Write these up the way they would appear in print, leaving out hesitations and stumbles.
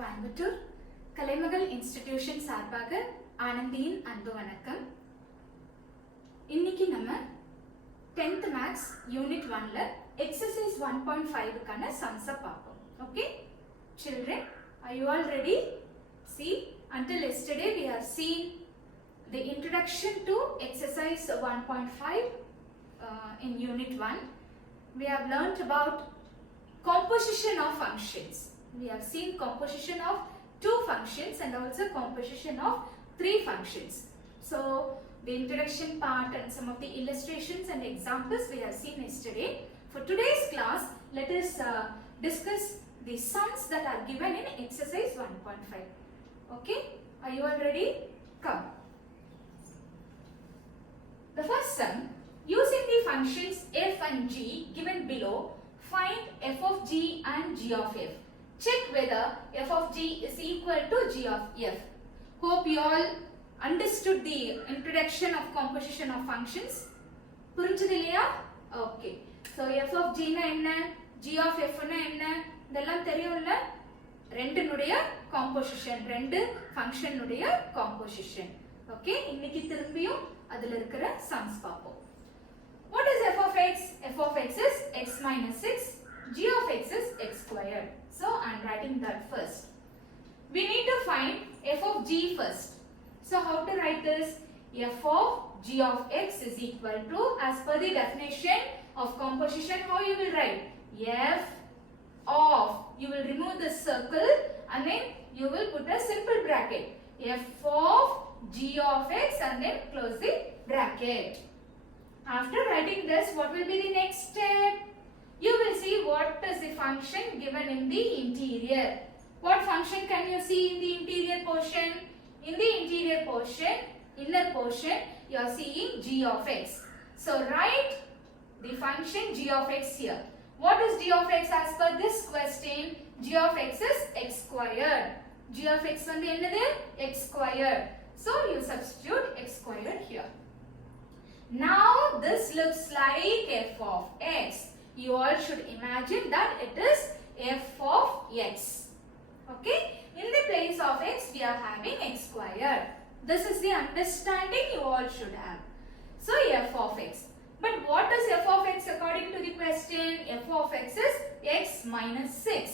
கோயம்புத்தூர் கலைமகள் institution சார்பாக ஆனந்தியின் அன்பு வணக்கம். இன்னைக்கு நம்ம 10th மேத்ஸ் யூனிட் 1ல எக்ஸசைஸ் 1.5க்கான சம்ஸை பார்ப்போம். Okay children, are you all ready? See, until yesterday we have seen the introduction to exercise 1.5 in unit 1. We have learnt about composition of functions. We have seen composition of 2 functions and also composition of 3 functions. So the introduction part and some of the illustrations and examples we have seen yesterday. For today's class, let us discuss the sums that are given in exercise 1.5. Okay, are you all ready? Come. The first sum, using the functions f and g given below, find f of g and g of f. Check whether f of g is equal to g of f. Hope you all understood the introduction of composition of functions. புரிஞ்சதில்லையா? Okay. So f of g na enna, g of f na enna, இதெல்லாம் தெரியும்ல? ரெண்டுனுடைய composition, ரெண்டு function உடைய composition. Okay, இன்னைக்கு திரும்பியும் அதில் இருக்கிற sums பார்ப்போம். What is f of x? f of x is x minus 6. g of x is x squared. So I am writing that first. We need to find f of g first. So how to write this? f of g of x is equal to, as per the definition of composition, how you will write? f of, you will remove the circle and then you will put a simple bracket. f of g of x and then close the bracket. After writing this, what will be the next step? You will see what is the function given in the interior. What function can you see in the interior portion? In the interior portion, inner portion, you are seeing g of x. So write the function g of x here. What is g of x as per this question? G of x is x squared. G of x on the end of the x squared. So you substitute x squared here. Now this looks like f of x. You all should imagine that it is f of x. Okay? In the place of x, we are having x squared. This is the understanding you all should have. So f of x. But what is f of x according to the question? f of x is x minus 6.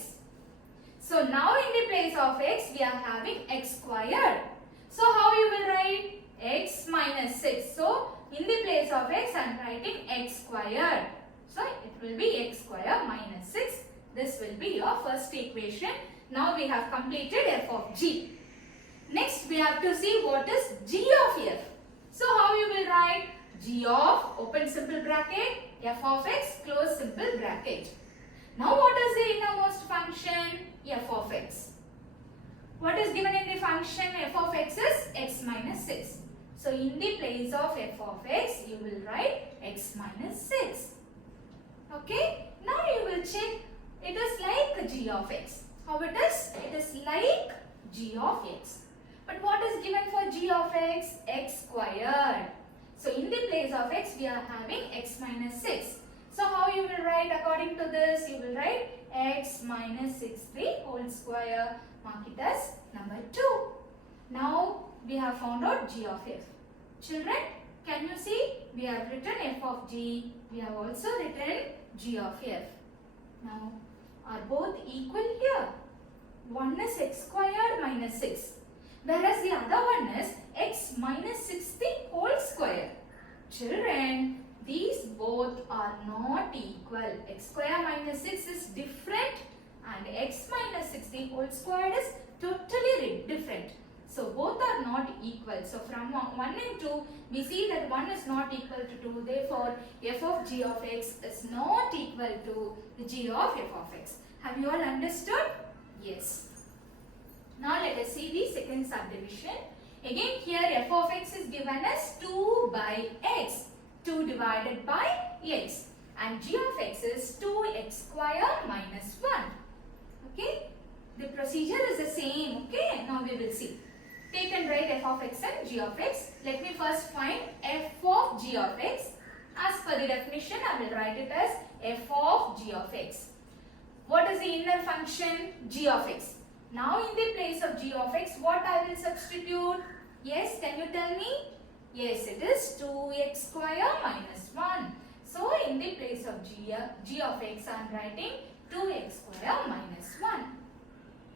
So now in the place of x, we are having x squared. So how you will write? X minus 6. So in the place of x, I am writing x squared. So it will be x squared minus 6. This will be your first equation. Now we have completed f of g. Next we have to see what is g of f. So how you will write? G of, open simple bracket, f of x, close simple bracket. Now what is the innermost function? f of x. What is given in the function f of x is x minus 6. So in the place of f of x, you will write x minus 6. Okay. Now you will check it is like g of x. How it is? It is like g of x. But what is given for g of x? X squared. So in the place of x, we are having x minus 6. So how you will write according to this? You will write x minus 6 the whole square. Mark it as number 2. Now we have found out g of f. Children, can you see? We have written f of g. We have also written g of f. Now, are both equal here? One is x squared minus 6. Whereas the other one is x minus 6 the whole square. Children, these both are not equal. X square minus 6 is different and x minus 6 the whole square is totally different. So both are not equal. So from 1 and 2, we see that 1 is not equal to 2. Therefore, f of g of x is not equal to the g of f of x. Have you all understood? Yes. Now let us see the second subdivision. Again here f of x is given as 2 by x. 2 divided by x. And g of x is 2x square minus 1. Okay. The procedure is the same. Okay. Now we will see. Take and write f of x and g of x. Let me first find f of g of x. As per the definition, I will write it as f of g of x. What is the inner function? G of x. Now in the place of g of x, what I will substitute? Yes, can you tell me? Yes, it is 2x square minus 1. So in the place of g of x, I am writing 2x square minus 1.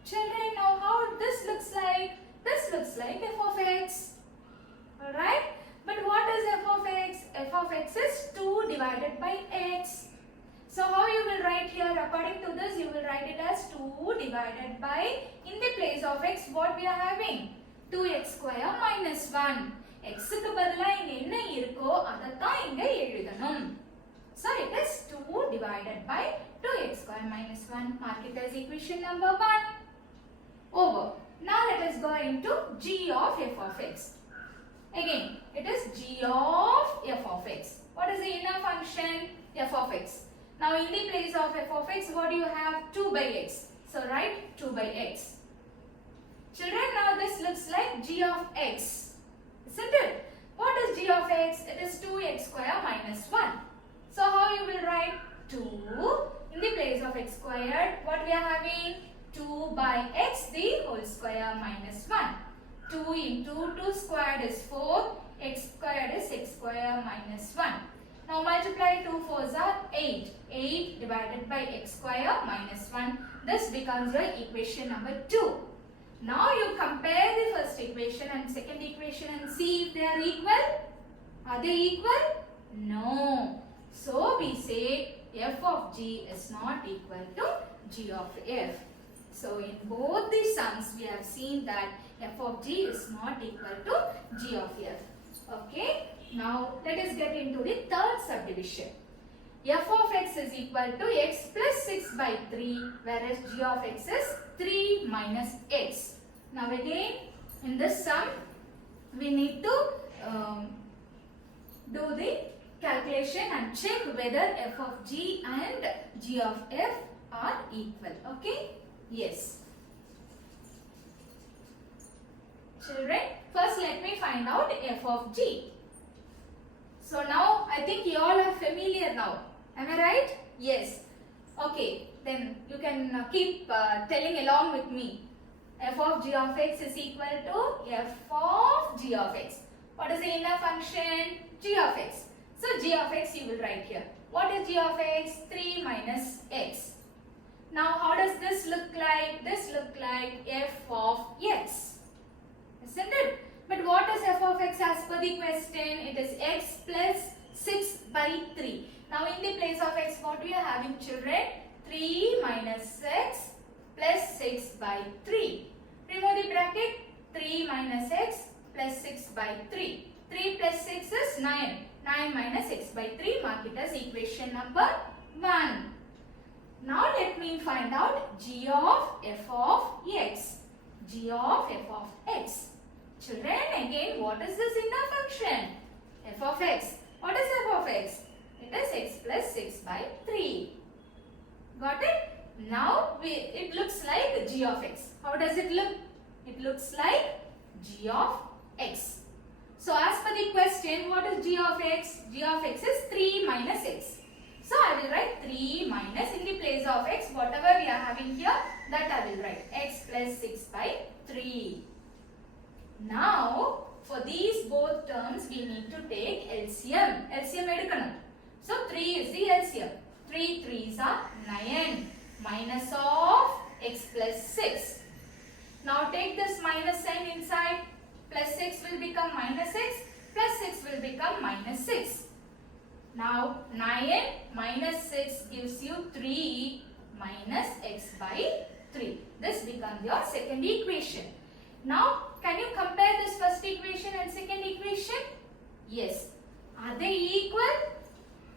Children, now how this looks like? This looks like f of x. Alright? But what is f of x? F of x is 2 divided by x. So how you will write here? According to this, you will write it as 2 divided by, in the place of x, what we are having? 2x square minus 1. x க்கு பதிலா இங்க என்ன இருக்கோ அதத்தான் இங்க எழுதணும். So it is 2 divided by 2x square minus 1. Mark it as equation number 1. Over. Now let us go into g of f of x. Again, it is g of f of x. What is the inner function? F of x. Now in the place of f of x, what do you have? 2 by x. So write 2 by x. Children, now this looks like g of x. Isn't it? What is g of x? It is 2x square minus 1. So how you will write 2 in the place of x squared? What we are having? 2 by x the whole square minus 1. 2 into 2 squared is 4. X squared is x square minus 1. Now multiply 2 fours are 8. 8 divided by x square minus 1. This becomes your equation number 2. Now you compare the first equation and second equation and see if they are equal. Are they equal? No. So we say f of g is not equal to g of f. So in both the sums we have seen that f of g is not equal to g of f. Okay. Now let us get into the third subdivision. F of x is equal to x plus 6 by 3, whereas g of x is 3 minus x. Now again in this sum we need to do the calculation and check whether f of g and g of f are equal. Okay? Yes. Children, first let me find out f of g. So now I think you all are familiar now. Am I right? Yes. Okay. Then you can keep telling along with me. F of g of x is equal to f of g of x. What is the inner function? G of x. So g of x you will write here. What is g of x? 3 minus x. Now how does this look like? This look like f of x. Isn't it? But what is f of x as per the question? It is x plus 6 by 3. Now in the place of x, what we are having, children? 3 minus x plus 6 by 3. Remove the bracket. 3 minus x plus 6 by 3. 3 plus 6 is 9. 9 minus x by 3. Mark it as equation number 1. Now let me find out g of f of x. G of f of x. Children, again, what is this inner function? F of x. What is f of x? It is x plus 6 by 3. Got it? Now, it looks like g of x. How does it look? It looks like g of x. So, as per the question, what is g of x? G of x is 3 minus x. So, I will write 3 minus in the place of x. Whatever we are having here, that I will write x plus 6 by 3. Now, for these both terms, we need to take LCM. LCM edukanam. So, 3 is the LCM. 3 3s are 9 minus of x plus 6. Now, take this minus sign inside. Plus 6 will become minus 6. Plus 6 will become minus 6. Now, 9 minus 6 gives you 3 minus x by 3. This becomes your second equation. Now, can you compare this first equation and second equation? Yes. Are they equal?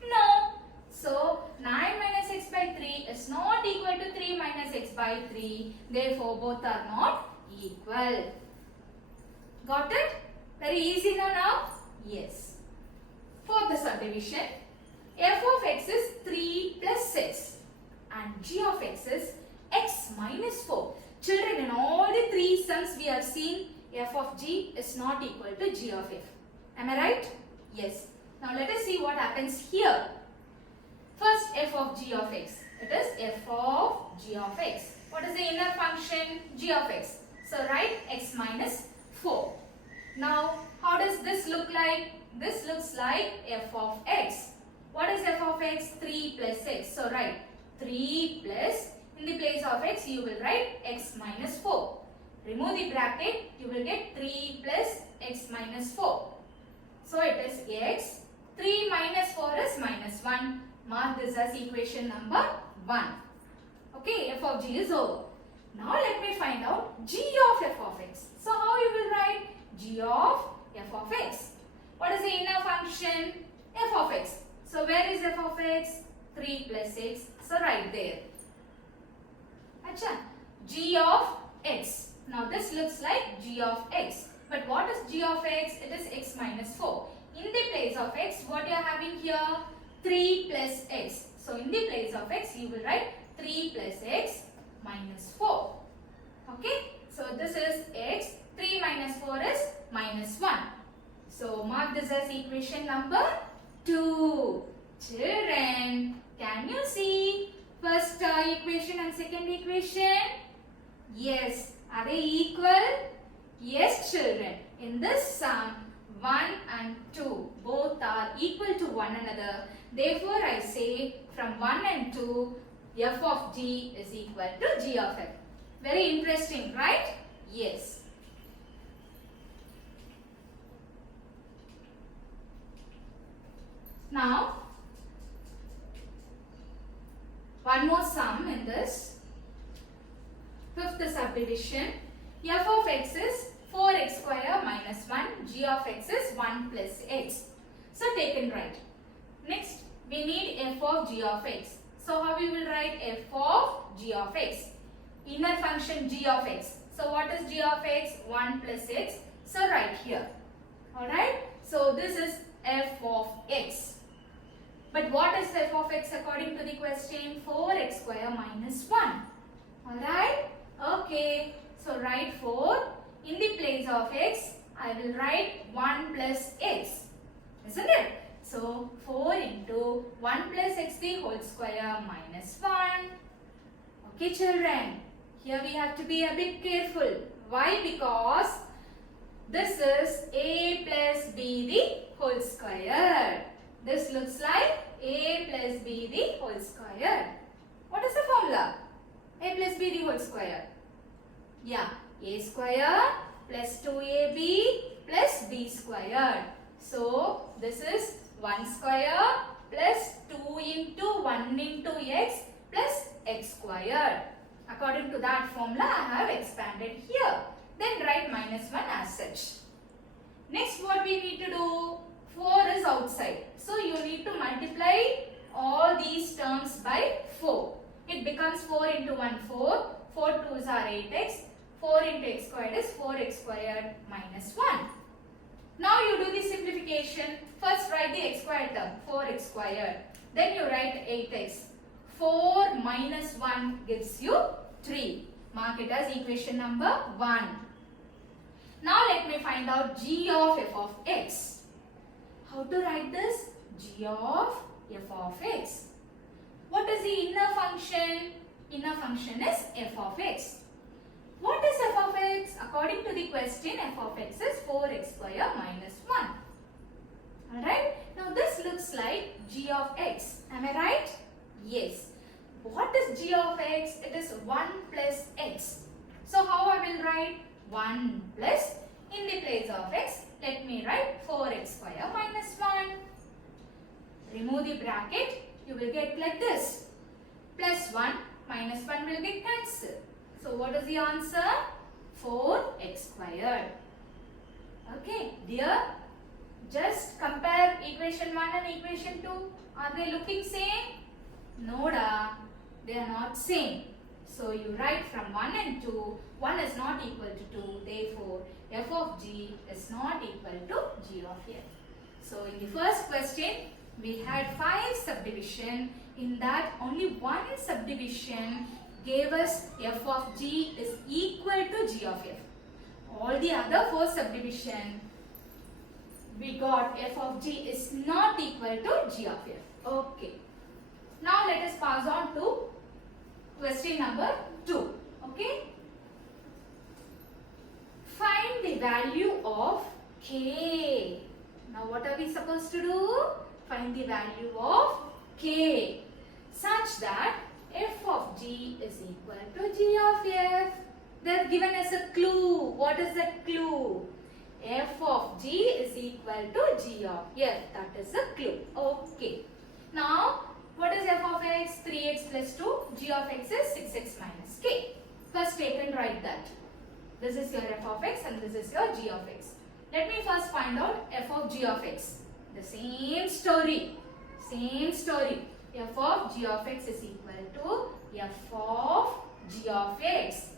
No. So, 9 minus x by 3 is not equal to 3 minus x by 3. Therefore, both are not equal. Got it? Very easy now? Yes. Fourth subdivision. F of x is 3 plus 6 and g of x is x minus 4. Children, in all the three sums we have seen, f of g is not equal to g of f. Am I right? Yes. Now let us see what happens here. First, f of g of x. It is f of g of x. What is the inner function? G of x. So write x minus 4. Now how does this look like? This looks like f of x. What is f of x? 3 plus x. So write 3 plus, in the place of x you will write x minus 4. Remove the bracket, you will get 3 plus x minus 4. So it is x. 3 minus 4 is minus 1. Mark this as equation number 1. Okay, f of g is over. Now let me find out g of f of x. So how you will write g of f of x? What is the inner function? F of x. So where is f of x? 3 plus x. So right there. Acha, g of x. Now this looks like g of x. But what is g of x? It is x minus 4. In the place of x, what you are having here? 3 plus x. So in the place of x, you will write 3 plus x minus 4. Okay. So this is x. 3 minus 4 is minus 1. So mark this as equation number 2. Children, can you see first equation and second equation? Yes. Are they equal? Yes, children. In this sum, 1 and 2 both are equal to one another. Therefore, I say from 1 and 2, f of g is equal to g of f. Very interesting, right? Yes. Now, one more sum in this. Fifth subdivision. F of x is 4x square minus 1. G of x is 1 plus x. So take and write. Next, we need f of g of x. So how we will write f of g of x? Inner function g of x. So what is g of x? 1 plus x. So write here. Alright. So this is f of x. But what is f of x according to the question? 4x square minus 1. Alright. Okay. So write 4. In the place of x, I will write 1 plus x. Isn't it? So 4 into 1 plus x the whole square minus 1. Okay, children. Here we have to be a bit careful. Why? Because this is a plus b the whole square. This looks like a plus b the whole square. What is the formula? A plus b the whole square. Yeah, a square plus 2ab plus b squared. So this is 1 square plus 2 into 1 into x plus x squared. According to that formula, I have expanded here. Then write minus 1 as such. Next, what we need to do? 4 is outside. So you need to multiply all these terms by 4. It becomes 4 into 1, 4. 4 2s are 8x. 4 into x squared is 4x squared minus 1. Now you do the simplification. First write the x squared term, 4x squared. Then you write 8x. 4 minus 1 gives you 3. Mark it as equation number 1. Now let me find out g of f of x. How to write this? G of f of x. What is the inner function? Inner function is f of x. What is f of x? According to the question, f of x is 4x square minus 1. Alright. Now this looks like g of x. Am I right? Yes. What is g of x? It is 1 plus x. So how I will write? 1 plus, in the place of x, let me write 4x square minus 1. Remove the bracket. You will get like this. Plus 1 minus 1 will get cancelled. So what is the answer? 4x squared. Okay, dear, just compare equation 1 and equation 2. Are they looking same? No da, they are not same. So you write from 1 and 2, 1 is not equal to 2. Therefore, f of g is not equal to g of f. So in the first question, we had 5 subdivision. In that, only one subdivision gave us f of g is equal to g of f. All the other 4 subdivision, we got f of g is not equal to g of f. Okay. Now let us pass on to question number 2. Okay. Find the value of k. Now what are we supposed to do? Find the value of k such that f of g is equal to g of f. They have given us a clue. What is that clue? F of g is equal to g of f. That is a clue. Okay. Now, what is f of x? 3x plus 2. G of x is 6x minus k. First take and write that. This is your f of x and this is your g of x. Let me first find out f of g of x. The same story. Same story. F of g of x is equal to f of g of x.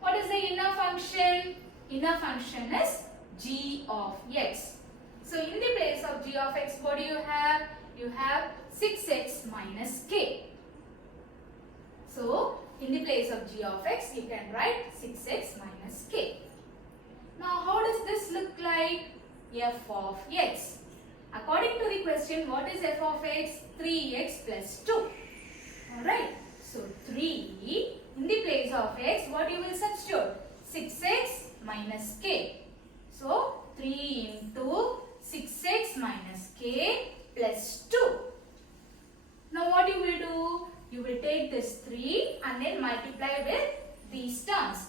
What is the inner function? Inner function is g of x. So in the place of g of x, what do you have? You have 6x minus k. So in the place of g of x, you can write 6x minus k. Now how does this look like? F of x. According to the question, what is f of x? 3x plus 2. Alright. So 3 in the place of x, what you will substitute? 6x minus k. So 3 into 6x minus k plus 2. Now what you will do? You will take this 3 and then multiply with these terms.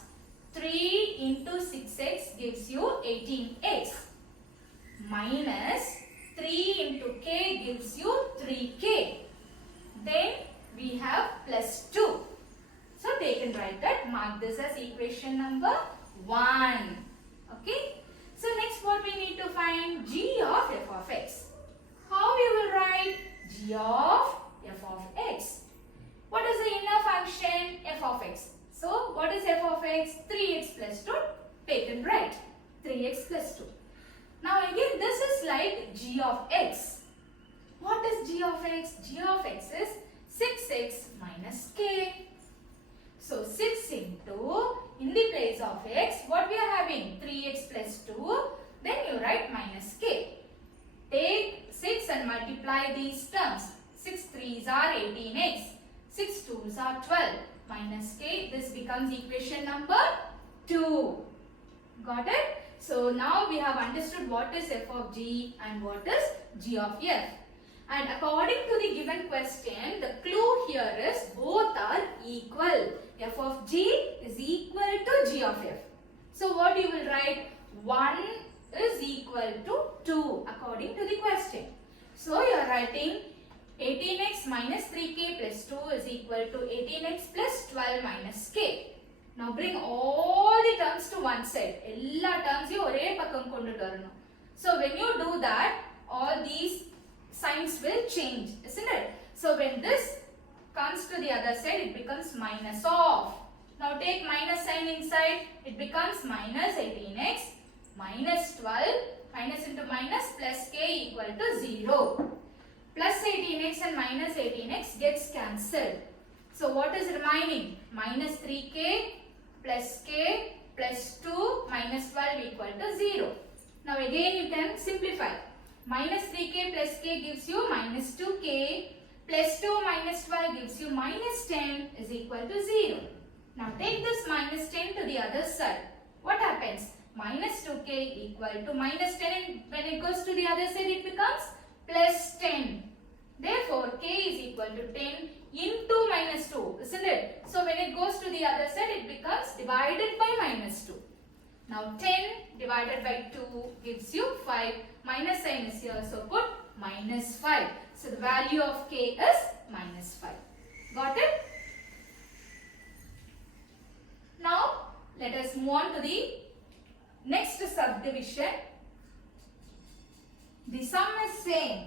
3 into 6x gives you 18x minus 3 into k gives you 3k. Then we have plus 2. So take and write that. Mark this as equation number 1. Okay. So next what we need to find? G of f of x. How we will write? G of f of x. What is the inner function? F of x. So what is f of x? 3x plus 2. Take and write. 3x plus 2. Now again this is like g of x. What is g of x? G of x is 6x minus k. So 6 into, in the place of x, what we are having? 3x plus 2. Then you write minus k. Take 6 and multiply these terms. 6 3s are 18x. 6 2s are 12. Minus k. This becomes equation number 2. Got it? So now we have understood what is f of g and what is g of f. And according to the given question, the clue here is both are equal. F of g is equal to g of f. So what you will write? 1 is equal to 2 according to the question. So you are writing 18x minus 3k plus 2 is equal to 18x plus 12 minus k. Now bring all the terms to one side. All terms you ஒரே பக்கம் கொண்டுட்டு வரணும். So when you do that, all these signs will change, isn't it? So when this comes to the other side, it becomes minus of. Now take minus sign inside, it becomes minus 18x minus 12, minus into minus plus k equal to 0. Plus 18x and minus 18x gets cancelled. So what is remaining? Minus 3k plus k plus 2 minus 12 equal to 0. Now again you can simplify. Minus 3k plus k gives you minus 2k plus 2 minus 12 gives you minus 10 is equal to 0. Now take this minus 10 to the other side. What happens? Minus 2k equal to minus 10 and when it goes to the other side it becomes plus 10. Therefore k is equal to 10 into minus 2, isn't it? So when it goes to the other side it becomes divided by minus 2. Now 10 divided by 2 gives you 5. Minus sign is here, so put minus 5. So the value of k is minus 5. Got it? Now let us move on to the next subdivision. The sum is same.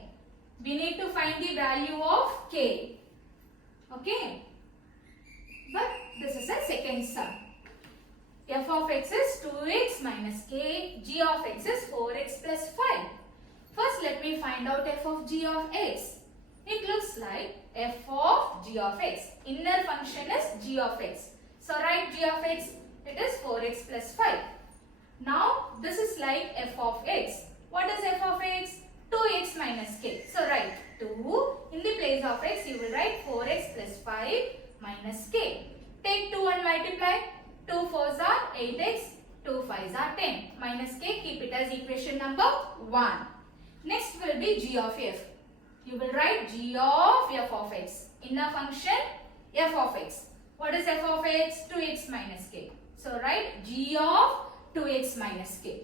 We need to find the value of k. Okay? But this is a second sum. F of x is 2x minus k. G of x is 4x plus 5. First let me find out f of g of x. It looks like f of g of x. Inner function is g of x. So write g of x. It is 4x plus 5. Now this is like f of x. What is f of x? 2x minus k. So write 2. In the place of x you will write 4x plus 5 minus k. Take 2 and multiply. 2 fours are 8x, 2 fives are 10. Minus k, keep it as equation number 1. Next will be g of f. You will write g of f of x. Inner function f of x. What is f of x? 2x minus k. So write g of 2x minus k.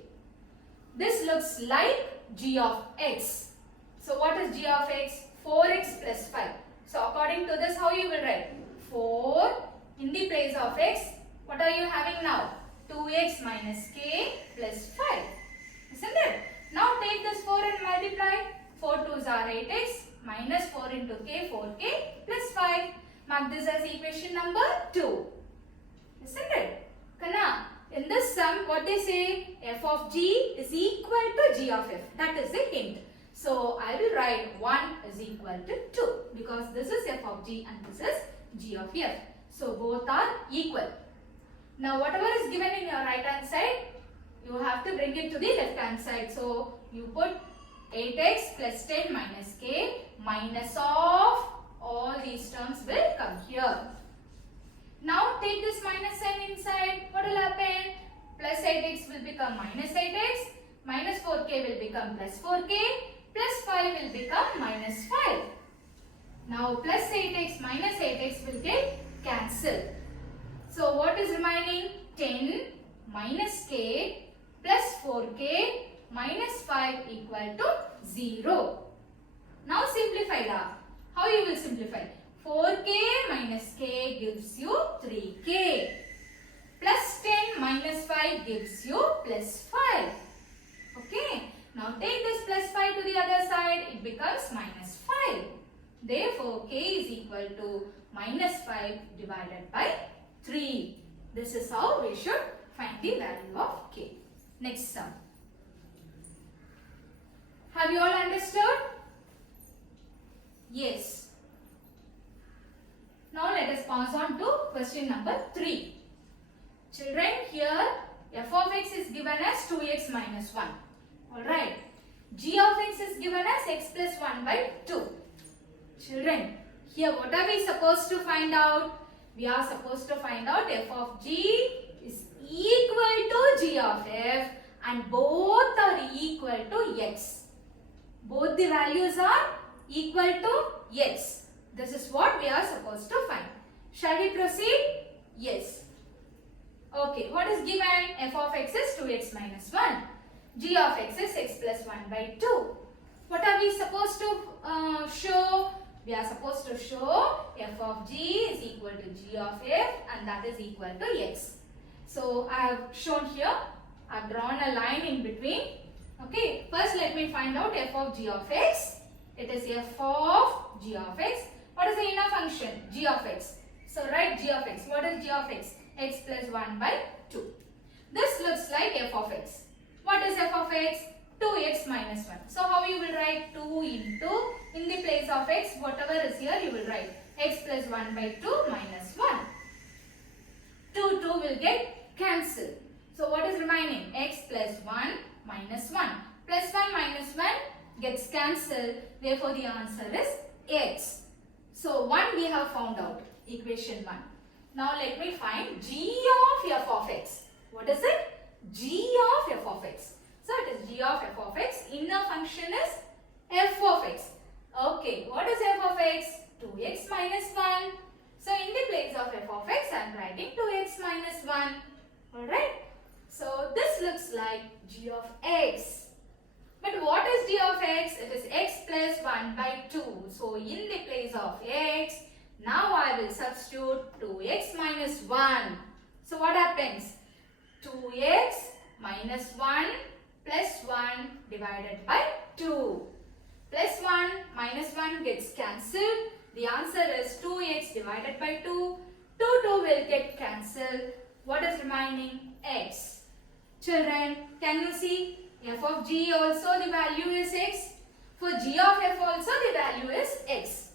This looks like g of x. So what is g of x? 4x plus 5. So according to this, how you will write? 4 in the place of x. What are you having now? 2x minus k plus 5. Isn't it? Now take this 4 and multiply. 4 2s are 8x minus 4 into k, 4k plus 5. Mark this as equation number 2. Isn't it? Kana, in this sum, what they say? F of g is equal to g of f. That is the hint. So I will write 1 is equal to 2 because this is f of g and this is g of f. So both are equal. Now whatever is given in your right hand side, you have to bring it to the left hand side. So you put 8x plus 10 minus k minus of all these terms will come here. Now take this minus sign inside. What will happen? Plus 8x will become minus 8x. Minus 4k will become plus 4k. Plus 5 will become minus 5. Now plus 8x minus 8x will get cancelled. So what is remaining? 10 minus k plus 4k minus 5 equal to 0. Now simplify that. How you will simplify? 4k minus k gives you 3k. Plus 10 minus 5 gives you plus 5. Okay. Now take this plus 5 to the other side. It becomes minus 5. Therefore, k is equal to minus 5 divided by 3. This is how we should find the value of k. Next sum. Have you all understood? Yes. Now let us pass on to question number 3. Children, here f of x is given as 2x minus 1. Alright. G of x is given as x plus 1 by 2. Children, here what are we supposed to find out? We are supposed to find out f of g is equal to g of f and both are equal to x. Both the values are equal to x. This is what we are supposed to find. Shall we proceed? Yes. Okay, what is given? F of x is 2x minus 1. G of x is x plus 1 by 2. What are we supposed to show? We are supposed to show f of g is equal to g of f and that is equal to x. So I have shown here, I have drawn a line in between. Okay, first let me find out f of g of x. It is f of g of x. What is the inner function? G of x. So write g of x. What is g of x? X plus 1 by 2. This looks like f of x. What is f of x? 2x minus 1. So how you will write 2 into, in the place of x, whatever is here you will write x plus 1 by 2 minus 1. 2 will get cancelled. So what is remaining? X plus 1 minus 1. Plus 1 minus 1 gets cancelled. Therefore the answer is x. So 1 we have found out. Equation 1. Now let me find g of f of x. What is it? G of f of x. So it is g of f of x. Inner function is f of x. Okay, what is f of x? 2x minus 1. So in the place of f of x, I am writing 2x minus 1. Alright. So this looks like g of x. But what is g of x? It is x plus 1 by 2. So in the place of x, now I will substitute 2x minus 1. So what happens? 2x minus 1 plus 1 divided by 2. Plus 1 minus 1 gets cancelled. The answer is 2x divided by 2. 2 will get cancelled. What is remaining? X. Children, can you see? F of g also the value is x. For g of f also the value is x.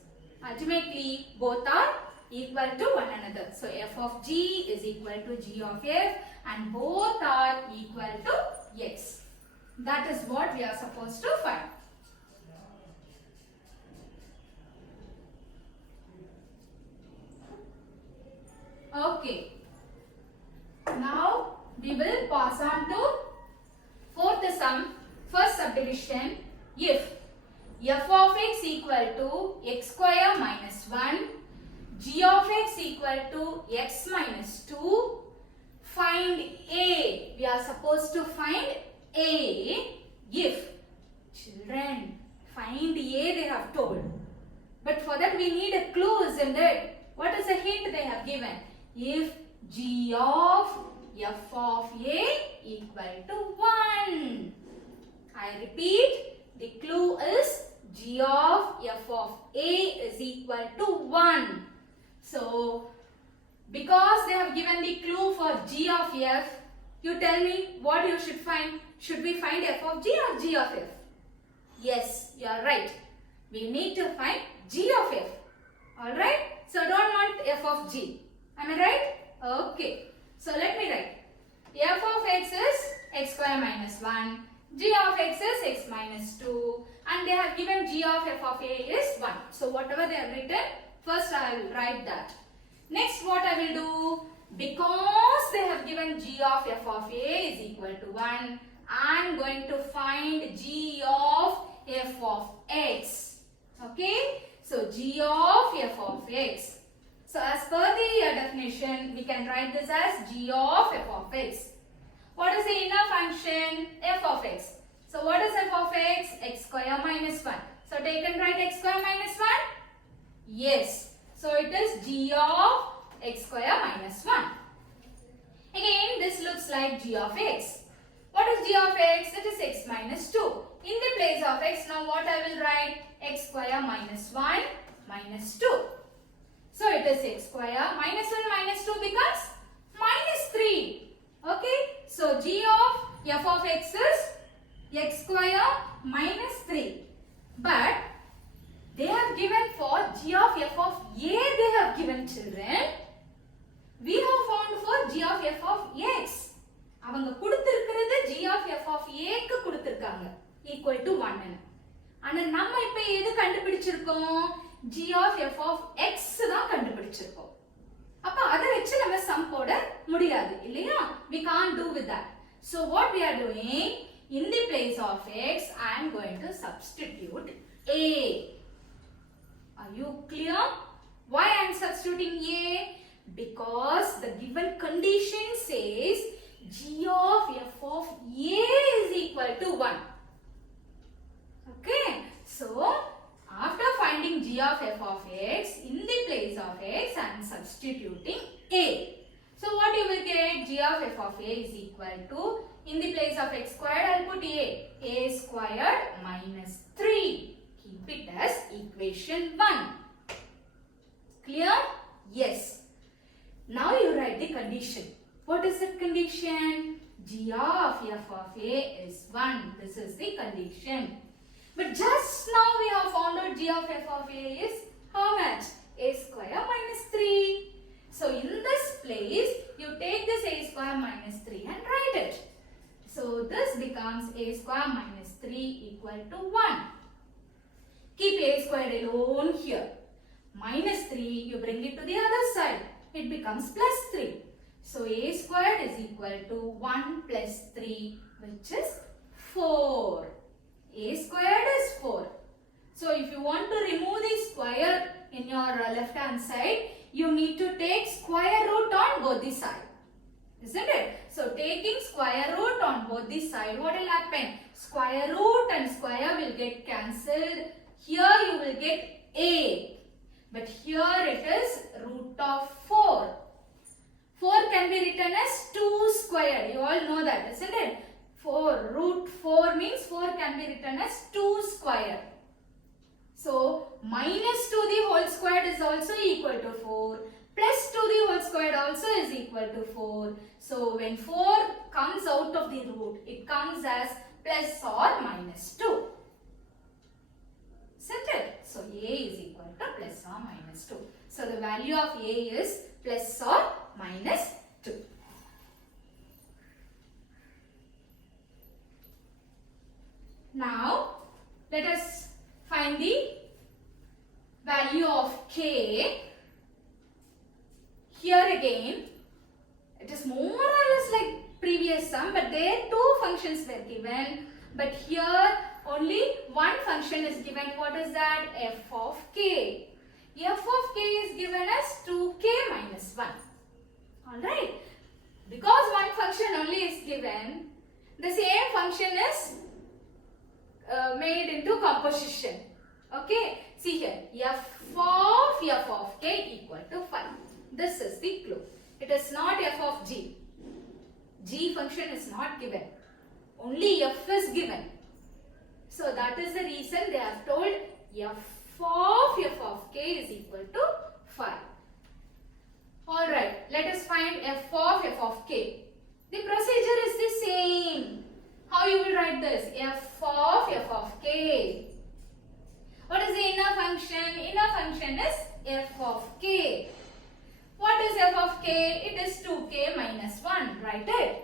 Ultimately, both are equal to one another. So, f of g is equal to g of f and both are equal to x. That is what we are supposed to find. Okay. Now we will pass on to fourth sum, first subdivision. If f of x equal to x square minus 1, g of x equal to x minus 2, find a. We are supposed to find a if. Children, find a they have told. But for that we need a clue, isn't it? What is the hint they have given? If g of f of a equal to 1. I repeat, the clue is g of f of a is equal to 1. So, because they have given the clue for g of f, you tell me what you should find. Should we find f of g or g of f? Yes, you are right. We need to find g of f. Alright? So, don't want f of g. Am I right? Okay. So, let me write. F of x is x square minus 1. G of x is x minus 2. And they have given g of f of a is 1. So, whatever they have written, first I will write that. Next, what I will do? Because they have given g of f of a is equal to 1, I am going to find g of f of x. Okay? So, g of f of x. So, as per the definition, we can write this as g of f of x. What is the inner function? F of x. So, what is f of x? X square minus 1. So, take and write x square minus 1? Yes. So, it is g of x square minus 1. Again, this looks like g of x. What is g of x? It is x minus 2. In the place of x, now what I will write? X square minus 1 minus 2. So, it is x square minus 1 minus 2 becomes minus 3. Okay. So, g of f of x is x square minus 3. But they have given for g of f of a, they have given children. We have found for g of f of x. அவங்க கொடுத்திருக்கிறது g of f of a க்கு கொடுத்திருக்காங்க equal to 1. ஆனா நம்ம இப்ப எது கண்டுபிடிச்சிருக்கோம்? g of f of x தான் கண்டுபிடிச்சிருக்கோம். அப்ப அதை வச்சு நம்ம sum போட முடியாது இல்லையா? We can't do with that. So what we are doing, in the place of x, I am going to substitute a. Are you clear? Why I am substituting a? Because the given condition says g of f of a is equal to 1. Okay. So, after finding g of f of x, in the place of x, I am substituting a. So, what you will get? G of f of a is equal to, in the place of x squared, I will put a squared minus 3. Keep it as equation 1. Clear? Yes. Now you write the condition. What is the condition? G of f of a is 1. This is the condition. But just now we have found out g of f of a is how much? A square minus 3. So in this place, you take this a square minus 3 and write it. So this becomes a square minus 3 equal to 1. Keep a square alone here. Minus 3, you bring it to the other side. It becomes plus 3. So a squared is equal to 1 plus 3, which is 4. A squared is 4. So if you want to remove the square in your left hand side, you need to take square root on both the sides. Isn't it? So taking square root on both the sides, what will happen? Square root and square will get cancelled. Here you will get a. But here it is root of 4. 4 can be written as 2 squared. You all know that, isn't it? 4, root 4 means 4 can be written as 2 squared. So, minus 2 the whole squared is also equal to 4. Plus 2 the whole squared also is equal to 4. So, when 4 comes out of the root, it comes as plus or minus 2. Isn't it? So, a is equal to plus or minus 2. So, the value of a is plus or minus 2. Now, let us find the value of k. Here again, it is more or sum, but there two functions were given. But here only one function is given. What is that? F of k. F of k is given as 2k minus 1. Alright. Because one function only is given, the same function is made into composition. Okay. See here. F of k equal to 5. This is the clue. It is not f of g. G function is not given. Only f is given. So that is the reason they have told f of k is equal to 5. Alright, let us find f of k. The procedure is the same. How you will write this? F of k. What is the inner function? Inner function is f of k. What is f of k? It is 2k minus 1. Write it.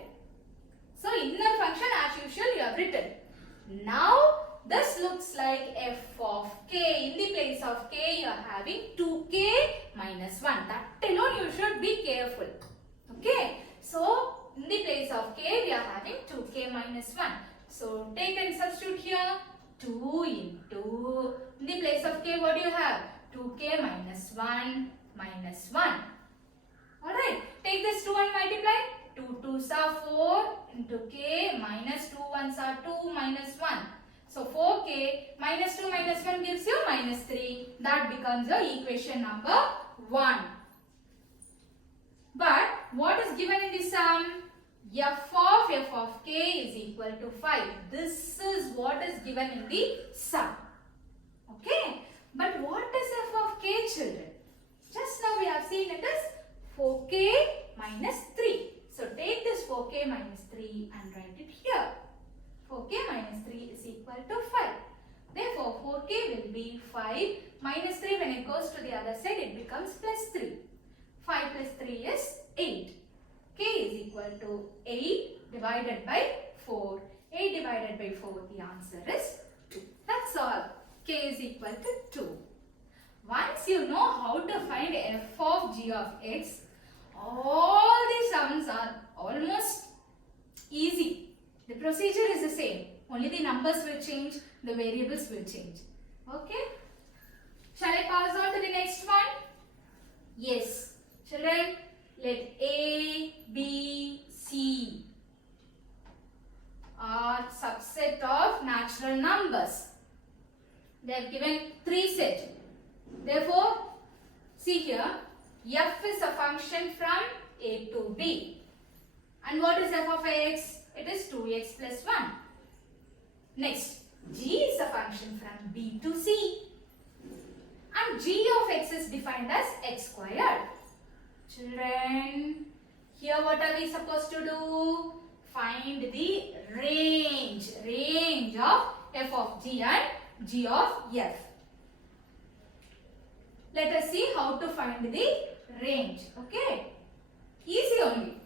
So inner function as usual you have written. Now this looks like f of k. In the place of k you are having 2k minus 1. That alone you should be careful. Okay. So in the place of k we are having 2k minus 1. So take and substitute here. 2 into, in the place of k what do you have? 2k minus 1 minus 1. Alright. Take this 2 and multiply. 2 2s are 4 into k minus 2 1s are 2 minus 1. So 4k minus 2 minus 1 gives you minus 3. That becomes your equation number 1. But what is given in the sum? F of k is equal to 5. This is what is given in the sum. Okay. But what is f of k, children? Just now we have seen it is 4k minus 3. So take this 4k minus 3 and write it here. 4k minus 3 is equal to 5. Therefore, 4k will be 5 minus 3. When it goes to the other side, it becomes plus 3. 5 plus 3 is 8. K is equal to 8 divided by 4. 8 divided by 4, the answer is 2. That's all. K is equal to 2. Once you know how to find f of g of x, all the sums are almost easy. The procedure is the same. Only the numbers will change, the variables will change. Okay? Shall I pass on to the next one? Yes. Children, let A, B, C are subset of natural numbers. They have given 3 sets. Therefore, see here, f is a function from A to B. And what is f of x? It is 2x plus 1. Next, g is a function from B to C. And g of x is defined as x squared. Children, here what are we supposed to do? Find the range of f of g and g of f. Let us see how to find the range. Okay, easy only.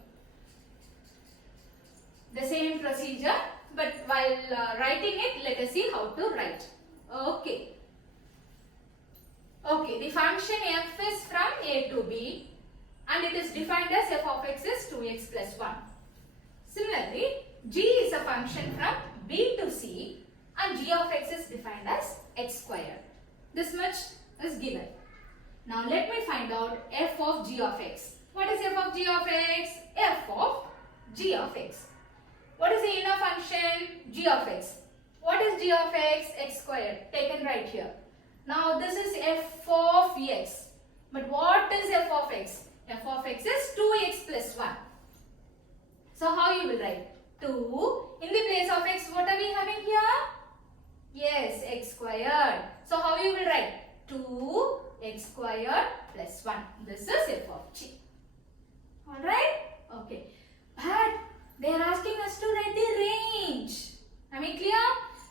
The same procedure, but while writing it, let us see how to write. Okay. Okay, the function f is from A to B and it is defined as f of x is 2x plus 1. Similarly, g is a function from B to C and g of x is defined as x squared. This much is given. Now let me find out f of g of x. What is f of g of x? F of g of x. What is the inner function? G of x. What is g of x? X squared. Taken right here. Now this is f of x. But what is f of x? F of x is 2x plus 1. So how you will write? 2. In the place of x, what are we having here? Yes, x squared. So how you will write? 2x squared plus 1. This is f of g. Alright? Okay. But they are asking us to write the range. Am I clear?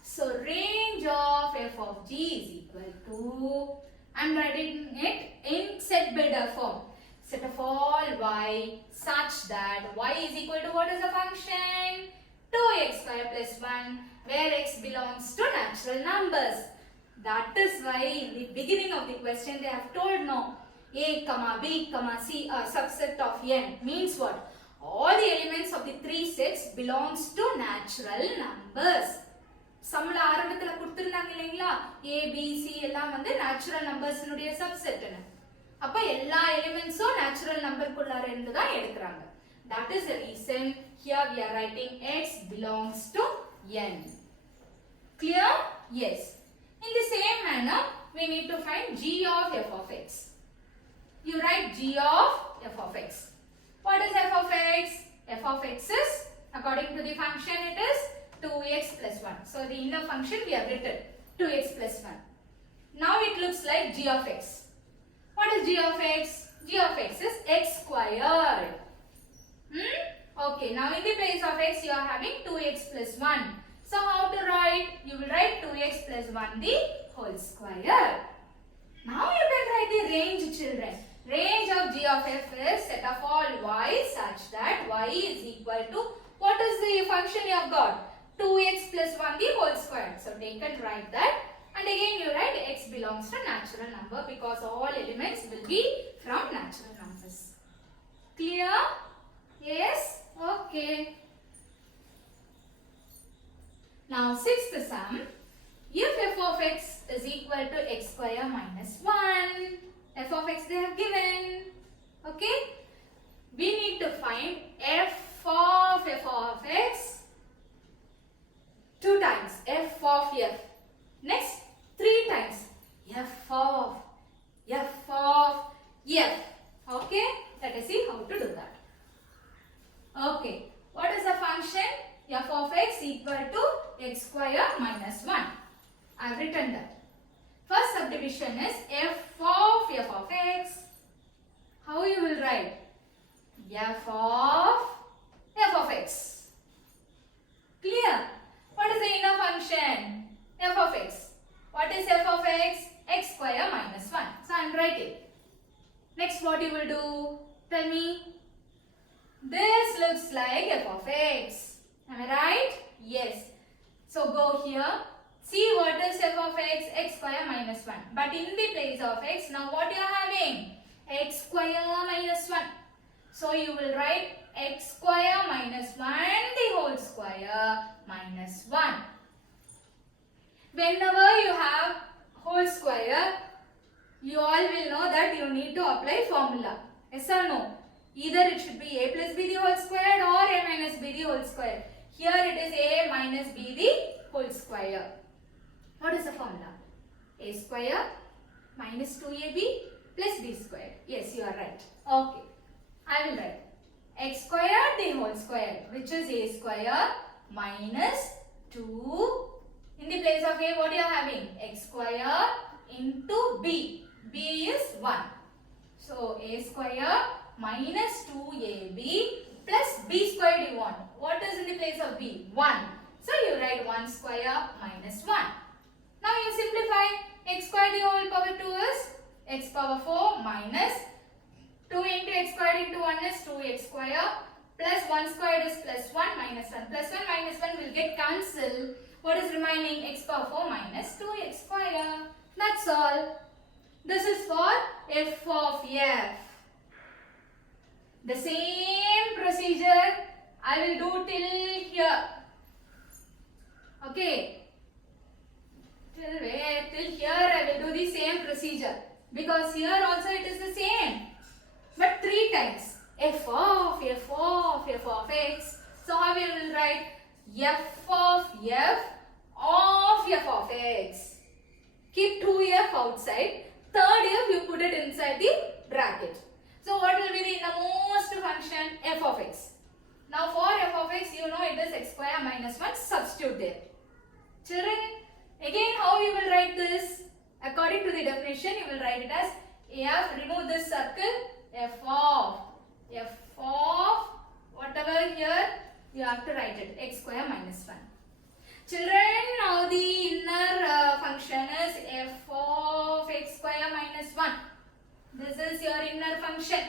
So range of f of g is equal to, I am writing it in set builder form. Set of all y such that y is equal to what is the function? 2x square plus 1, where x belongs to natural numbers. That is why in the beginning of the question they have told no. A, B, C are subset of n means what? all the elements of the three sets belongs to natural numbers. சம்ல ஆரம்பத்துல கொடுத்திருந்தாங்க இல்லைங்களா a b c எல்லாம் வந்து natural numbers னுடைய subset னு அப்ப எல்லா எலிமெண்ட்ஸும் natural number குள்ளார இருந்து தான் எடுக்கறாங்க. That is the reason here we are writing x belongs to n. Clear? Yes. In the same manner we need to find g of f of x. You write g of f of x. What is f of x? F of x is, according to the function, it is 2x plus 1. So the inner function we have written 2x plus 1. Now it looks like g of x. What is g of x? G of x is x squared. Okay, now in the place of x you are having 2x plus 1. So how to write? You will write 2x plus 1 the whole square. Now you can write the range, children. Range of g of f is set of all y such that y is equal to, what is the function you have got? 2x plus 1 the whole square. So take and write that. And again you write x belongs to natural number because all elements will be from natural numbers. Clear? Yes? Okay. Now sixth sum. If f of x is equal to x square minus 1, f of x they have given. Okay? We need to find f of x 2 times f of f. Next 3 times f of f. Okay? Let us see how to do that. Okay. What is the function? F of x equal to x square minus 1. I have written that. First subdivision is f of x. How you will write? F of x. Clear? What is the inner function? F of x. What is f of x? X square minus 1. So I am writing. Next what you will do? Tell me. This looks like f of x. Am I right? Yes. So go here. See what is f of x? X square minus 1. But in the place of x, now what you are having? X square minus 1. So you will write x square minus 1 the whole square minus 1. Whenever you have whole square, you all will know that you need to apply formula. Yes or no? Either it should be a plus b the whole square or a minus b the whole square. Here it is a minus b the whole square. What is the formula? A square minus 2ab plus b square. Yes, you are right. Okay. I will write x square the whole square, which is a square minus 2. In the place of a, what you are having? X square into b. b is 1. So a square minus 2ab plus b square you want. What is in the place of b? 1. So you write 1 square minus 1. Now you simplify. X square the whole power 2 is x power 4 minus 2 into x squared into 1 is 2x square plus 1 squared is plus 1 minus 1. Plus 1 minus 1 will get cancelled. What is remaining? X power 4 minus 2x square. That's all. This is for f of f. The same procedure I will do till here. Okay. Till where? Till here I will do the same procedure. Because here also it is the same. But 3 times. F of x. So how we will write? F of x. Keep 2f outside. Third f you put it inside the bracket. So what will be the innermost function? F of x. Now for f of x you know it is x square minus 1. Substitute there. Children, again how you will write this? According to the definition you will write it as f, remove this circle, f of whatever here you have to write it, x square minus 1. Children, now the inner function is f of x square minus 1. This is your inner function.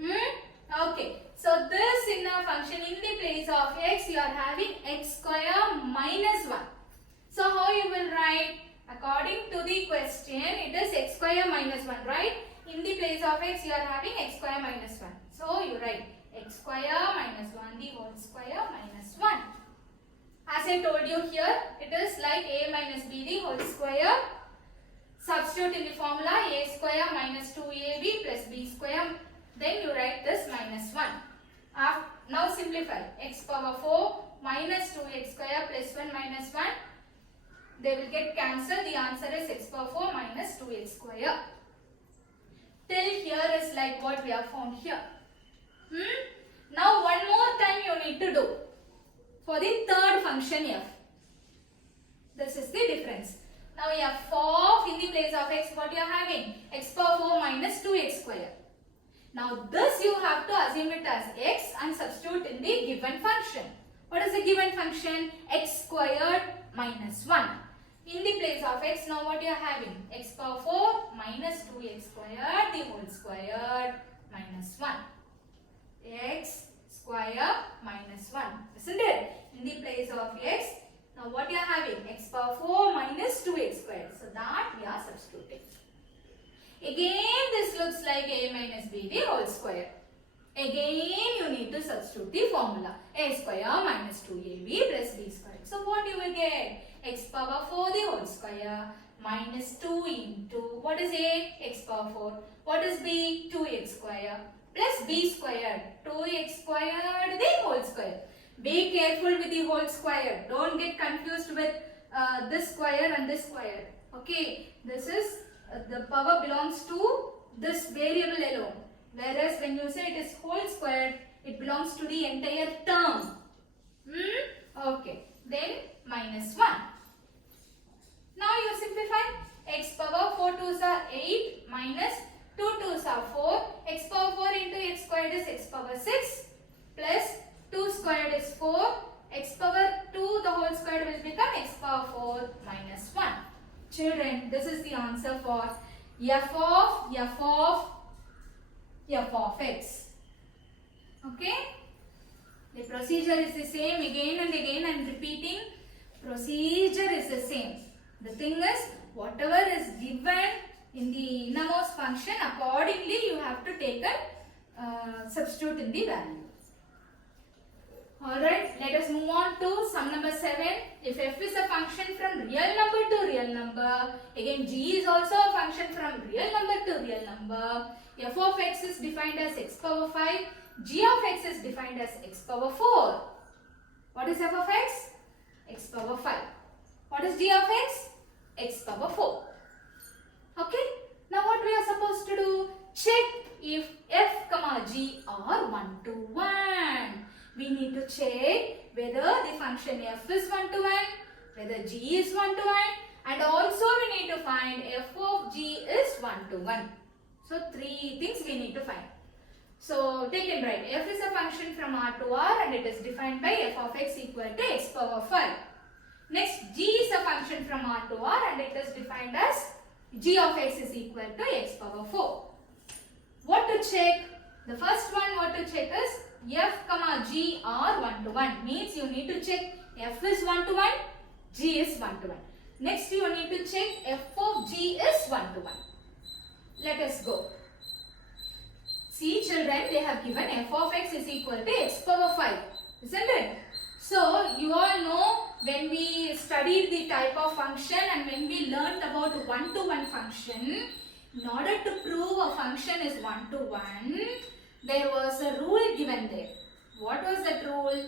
Okay. So this inner function in the place of x you are having x square minus 1. So how you will write? According to the question it is x square minus 1, right? In the place of x you are having x square minus 1. So you write x square minus 1 the whole square minus 1. As I told you here, it is like a minus b the whole square. Substitute in the formula a square minus 2ab plus b square. Then you write this minus 1. Now simplify. X power 4 minus 2x square plus 1 minus 1. They will get cancelled. The answer is x power 4 minus 2x square. Till here is like what we have found here. Now one more time you need to do for the third function f. This is the difference. Now f of in the place of x, what you are having? X power 4 minus 2x square. Now this you have to assume it as x and substitute in the given function. What is the given function? X squared minus 1. In the place of x, now what you are having? X power 4 minus 2x squared the whole squared minus 1. X square minus 1. Isn't it? In the place of x, now what you are having? X power 4 minus 2x squared. So that we are substituting. Again this looks like a minus b the whole square. Again you need to substitute the formula. A square minus 2ab plus b square. So what you will get? X power 4 the whole square minus 2 into, what is a? X power 4. What is b? 2x square plus b squared. 2x squared the whole square. Be careful with the whole square. Don't get confused with this square and this square. Okay, this is the power belongs to this variable alone. Whereas when you say it is whole squared, it belongs to the entire term. Okay, then minus 1. Now you simplify. X power 4 2s are 8 minus 2 2s are 4. X power 4 into x squared is x power 6 plus 2 squared is 4. X power 2 the whole squared will become x power 4 minus 1. Children, this is the answer for f of x. Okay? The procedure is the same again and again and repeating. Procedure is the same. The thing is, whatever is given in the innermost function, accordingly you have to take a substitute in the value. Alright, let us move on to sum number 7. If f is a function from real number to real number, again g is also a function from real number to real number. F of x is defined as x power 5. G of x is defined as x power 4. What is f of x? X power 5. What is g of x? X power 4. Okay. Now what we are supposed to do? Check if f comma g are 1 to 1. We need to check whether the function f is 1 to 1, whether g is 1 to 1, and also we need to find f of g is 1 to 1. So 3 things we need to find. So take it right. F is a function from R to R and it is defined by f of x equal to x power 5. Next, g is a function from R to R and it is defined as g of x is equal to x power 4. What to check? The first one what to check is f comma g are 1 to 1. Means you need to check f is 1 to 1, g is 1 to 1. Next you need to check f of g is 1 to 1. Let us go. See children, they have given f of x is equal to x power 5. Isn't it? So you all know when we studied the type of function and when we learnt about 1 to 1 function, in order to prove a function is 1 to 1, there was a rule given there. What was that rule?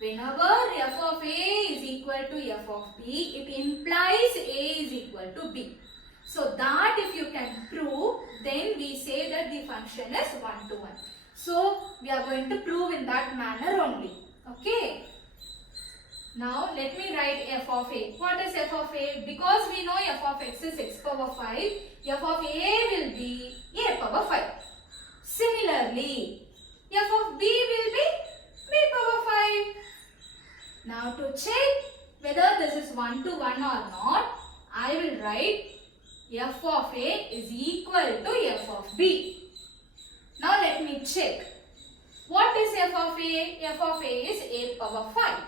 Whenever f of a is equal to f of b, it implies a is equal to b. So that if you can prove, then we say that the function is 1 to 1. So we are going to prove in that manner only. Okay. Now let me write f of a. What is f of a? Because we know f of x is x power 5, f of a will be a power 5. Similarly, f of b will be b power 5. Now to check whether this is 1 to 1 or not, I will write f of a is equal to f of b. Now let me check. What is f of a? F of a is a power 5.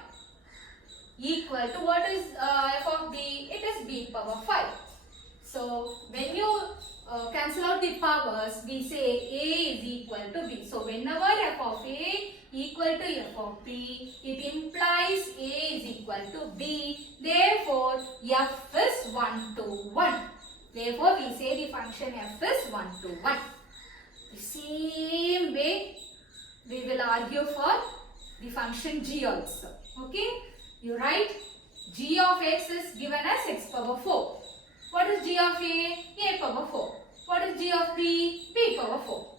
Equal to what is f of b? It is b power 5. So when you cancel out the powers, we say A is equal to B. So whenever f of A equal to f of B, it implies A is equal to B. Therefore, f is 1 to 1. Therefore, we say the function f is 1 to 1. The same way, we will argue for the function g also. Okay? You write g of x is given as x power 4. What is g of A? A power 4. What is g of B? B power 4.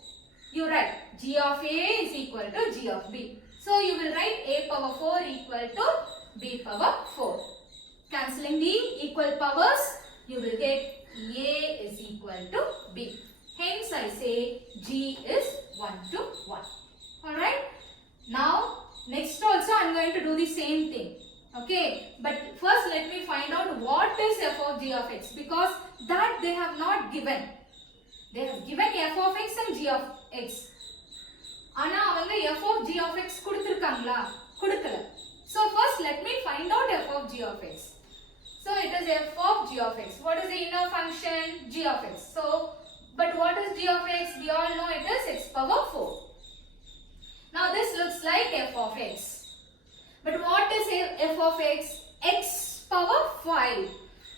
You write g of A is equal to g of B. So you will write A power 4 equal to B power 4. Cancelling the equal powers, you will get A is equal to B. Hence I say g is 1 to 1. Alright. Now next also I am going to do the same thing. Okay, but first let me find out what is f of g of x, because that they have not given. They have given f of x and g of x. ஆனா அவங்க f of g of x கொடுத்திருக்காங்களா? கொடுக்கல. So first let me find out f of g of x. So it is f of g of x. What is the inner function? G of x. So, but what is g of x? We all know it is x power 4. Now this looks like f of x. But what is f of x? X power 5.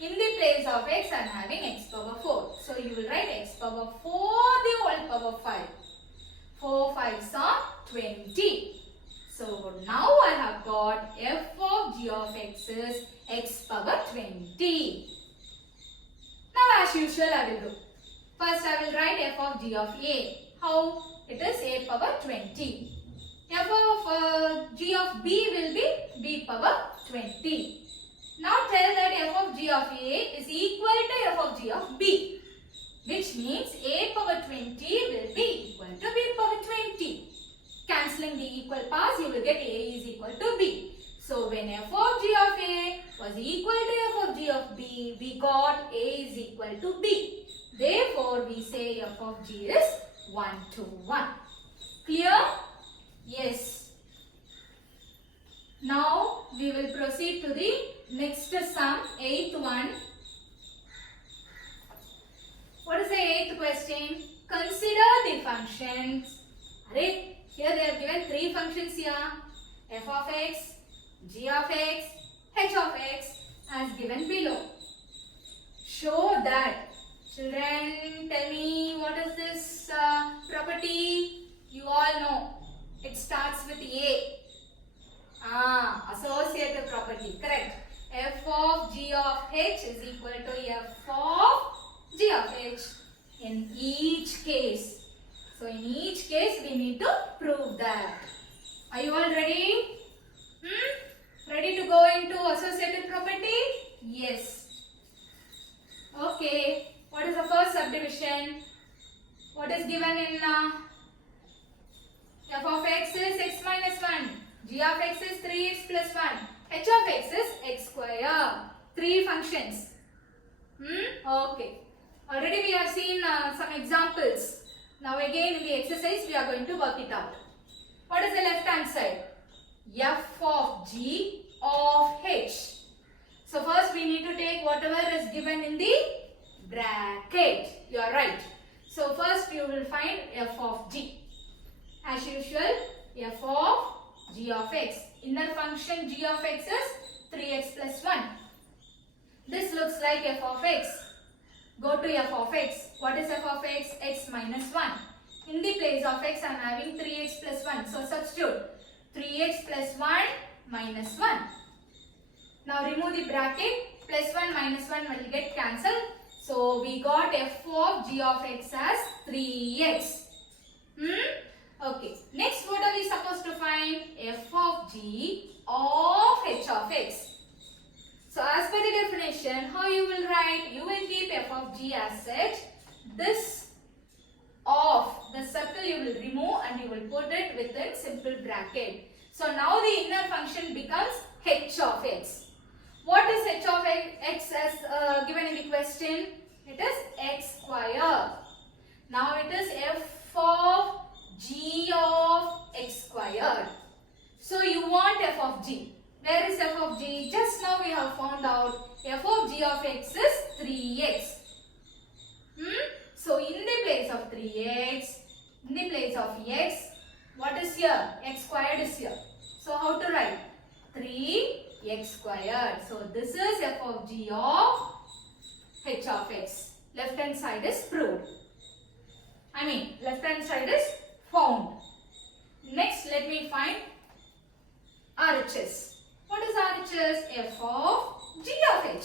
In the place of x, I am having x power 4. So you will write x power 4 the whole power 5. 4 5s are 20. So now I have got f of g of x is x power 20. Now as usual I will do. First I will write f of g of a. How? It is a power 20. F of g of b will be b power 20. Now tell that f of g of a is equal to f of g of b, which means a power 20 will be equal to b power 20. Cancelling the equal parts, you will get a is equal to b. So when f of g of a was equal to f of g of b, we got a is equal to b. Therefore, we say f of g is 1 to 1. Clear? Yes. Now we will proceed to the next sum, 8th one. What is the 8th question? Consider the functions. Here they have given 3 functions here. F of x, g of x, h of x as given below. Show that. Children, tell me what is this property? You all know. It starts with A. Associative property. Correct. F of g of h is equal to f of g of h in each case. So in each case we need to prove that. Are you all ready? Ready to go into associative property? Yes. Okay. What is the first subdivision? What is given in f of x is x minus 1. G of x is 3x plus 1. H of x is x square. 3 functions. Okay. Already we have seen some examples. Now again in the exercise we are going to work it out. What is the left hand side? F of g of h. So first we need to take whatever is given in the bracket. You are right. So first you will find f of g. As usual, f of g of x. Inner function g of x is 3x plus 1. This looks like f of x. Go to f of x. What is f of x? X minus 1. In the place of x, I am having 3x plus 1. So substitute 3x plus 1 minus 1. Now remove the bracket. Plus 1 minus 1 will get cancelled. So we got f of g of x as 3x. Okay. Next, what are we supposed to find? F of g of h of x. So as per the definition, how you will write? You will keep f of g as such. This of the circle you will remove and you will put it within simple bracket. So now the inner function becomes h of x. What is h of x as given in the question? It is x square. Now it is f of g of x squared. So you want f of g. Where is f of g? Just now we have found out f of g of x is 3x. So in the place of 3x, in the place of x, what is here? X squared is here. So how to write? 3x squared. So this is f of g of h of x. Left hand side is proved. Left hand side is found. Next, let me find RHS. What is RHS? F of g of h.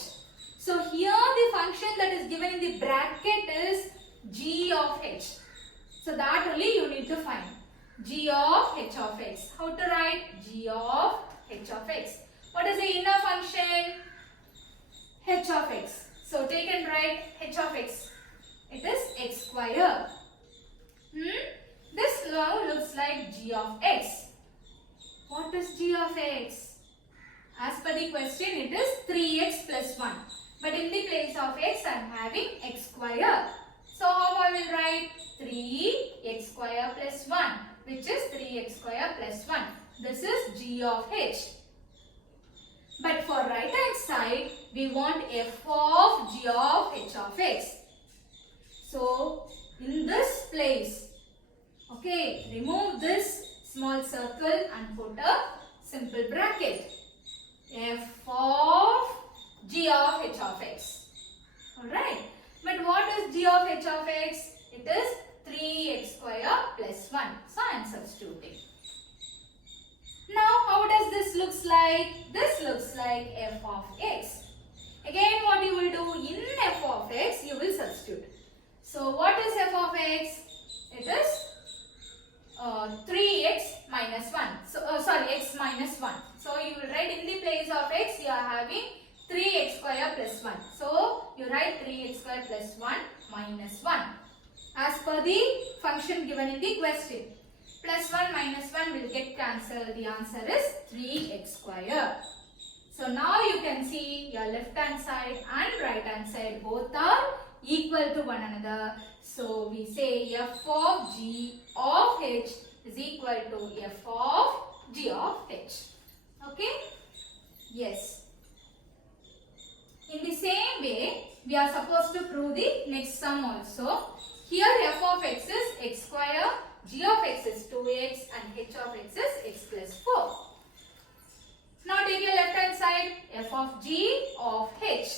So here the function that is given in the bracket is g of h. So that only you need to find. G of h of x. How to write? G of h of x. What is the inner function? H of x. So take and write h of x. It is x square. This now looks like g of x. What is g of x? As per the question, it is 3x plus 1. But in the place of x, I am having x square. So how I will write? 3x square plus 1, which is 3x square plus 1. This is g of h. But for right hand side, we want f of g of h of x. So in this place, okay, remove this small circle and put a simple bracket. F of g of h of x. Alright. But what is g of h of x? It is 3x square plus 1. So I am substituting. Now how does this looks like? This looks like f of x. Again what you will do in f of x, you will substitute. So what is f of x? It is 3x minus 1. So x minus 1. So you will write in the place of x, you are having 3x square plus 1. So you write 3x square plus 1 minus 1. As per the function given in the question. Plus 1 minus 1 will get cancelled. The answer is 3x square. So now you can see your left hand side and right hand side both are equal to one another. So we say f of g of h is equal to f of g of h. Okay? Yes. In the same way, we are supposed to prove the next sum also. Here f of x is x square, g of x is 2x and h of x is x plus 4. Now take your left hand side, f of g of h.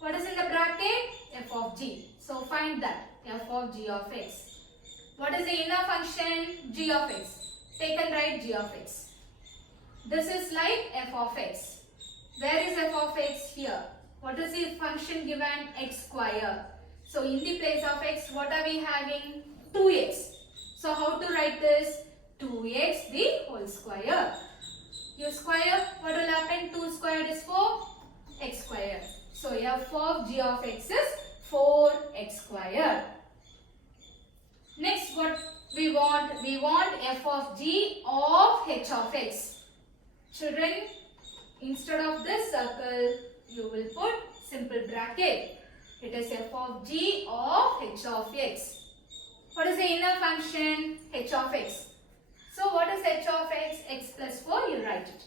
What is in the bracket? F of g. So find that, f of g of x. What is the inner function? G of x. Take and write g of x. This is like f of x. Where is f of x? Here. What is the function given? X square. So in the place of x, what are we having? 2x. So how to write this? 2x the whole square. You square, what will happen? 2 squared is 4, x square. So f of g of x is 4x square. Next what we want? We want f of g of h of x. Children, instead of this circle, you will put simple bracket. It is f of g of h of x. What is the inner function? H of x. So what is h of x? X plus 4, you write it.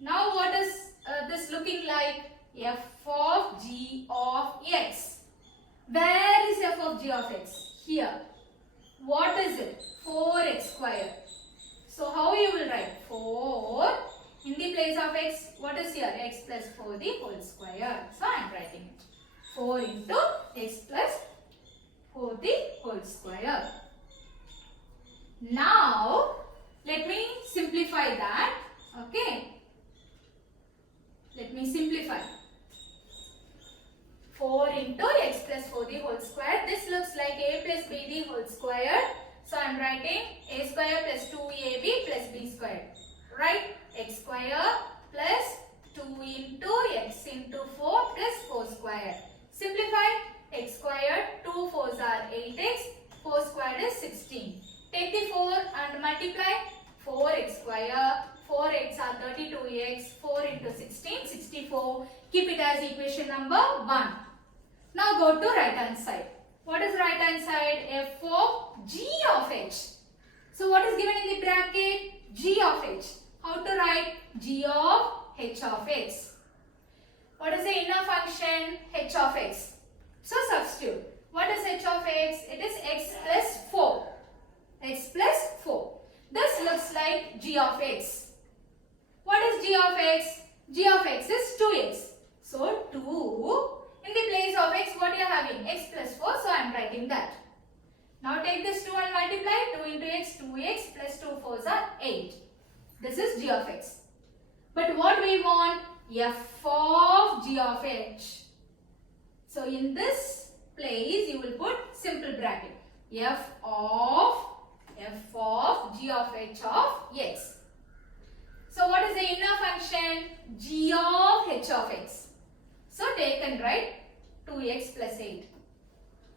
Now what is this looking like? F of g of x. Where is f of g of x? Here. What is it? 4x square. So how you will write? 4 in the place of x. What is here? X plus 4 the whole square. So I am writing it. 4 into x plus 4 the whole square. Now let me simplify that. Okay. Let me simplify. 4 into x plus 4 the whole square. This looks like a plus b the whole square. So I am writing a square plus 2ab plus b square. Right? X square plus 2 into x into 4 plus 4 square. Simplify. X square, 2 4s are 8x, 4 squared is 16. Take the 4 and multiply. 4x square, 4x are 32x, 4 into 16, 64. Keep it as equation number 1. Now go to right hand side. What is right hand side? F of g of h. So what is given in the bracket? G of h. How to write? G of h of x. What is the inner function? H of x. So substitute. What is h of x? It is x plus 4. X plus 4. This looks like g of x. What is g of x? G of x is 2x. So 2 in the place of x, what you are having? X plus 4. So I am writing that. Now take this 2 and multiply. 2 into x, 2x plus 2 4s are 8. This is g of x. But what we want? F of g of h. So in this place you will put simple bracket. F of g of h of x. So what is the inner function? G of h of x. So take and write 2x plus 8.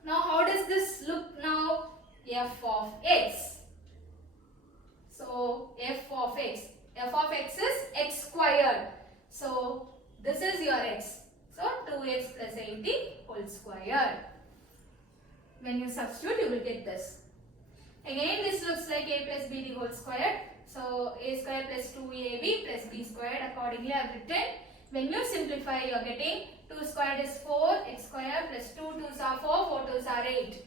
Now how does this look now? F of x. So f of x. F of x is x squared. So this is your x. So 2x plus 80 whole squared. When you substitute, you will get this. Again, this looks like a plus b the whole squared. So a squared plus 2ab plus b squared. Accordingly, I have written. When you simplify, you are getting 2 squared is 4, x squared plus 2 2s are 4, 4 2s are 8.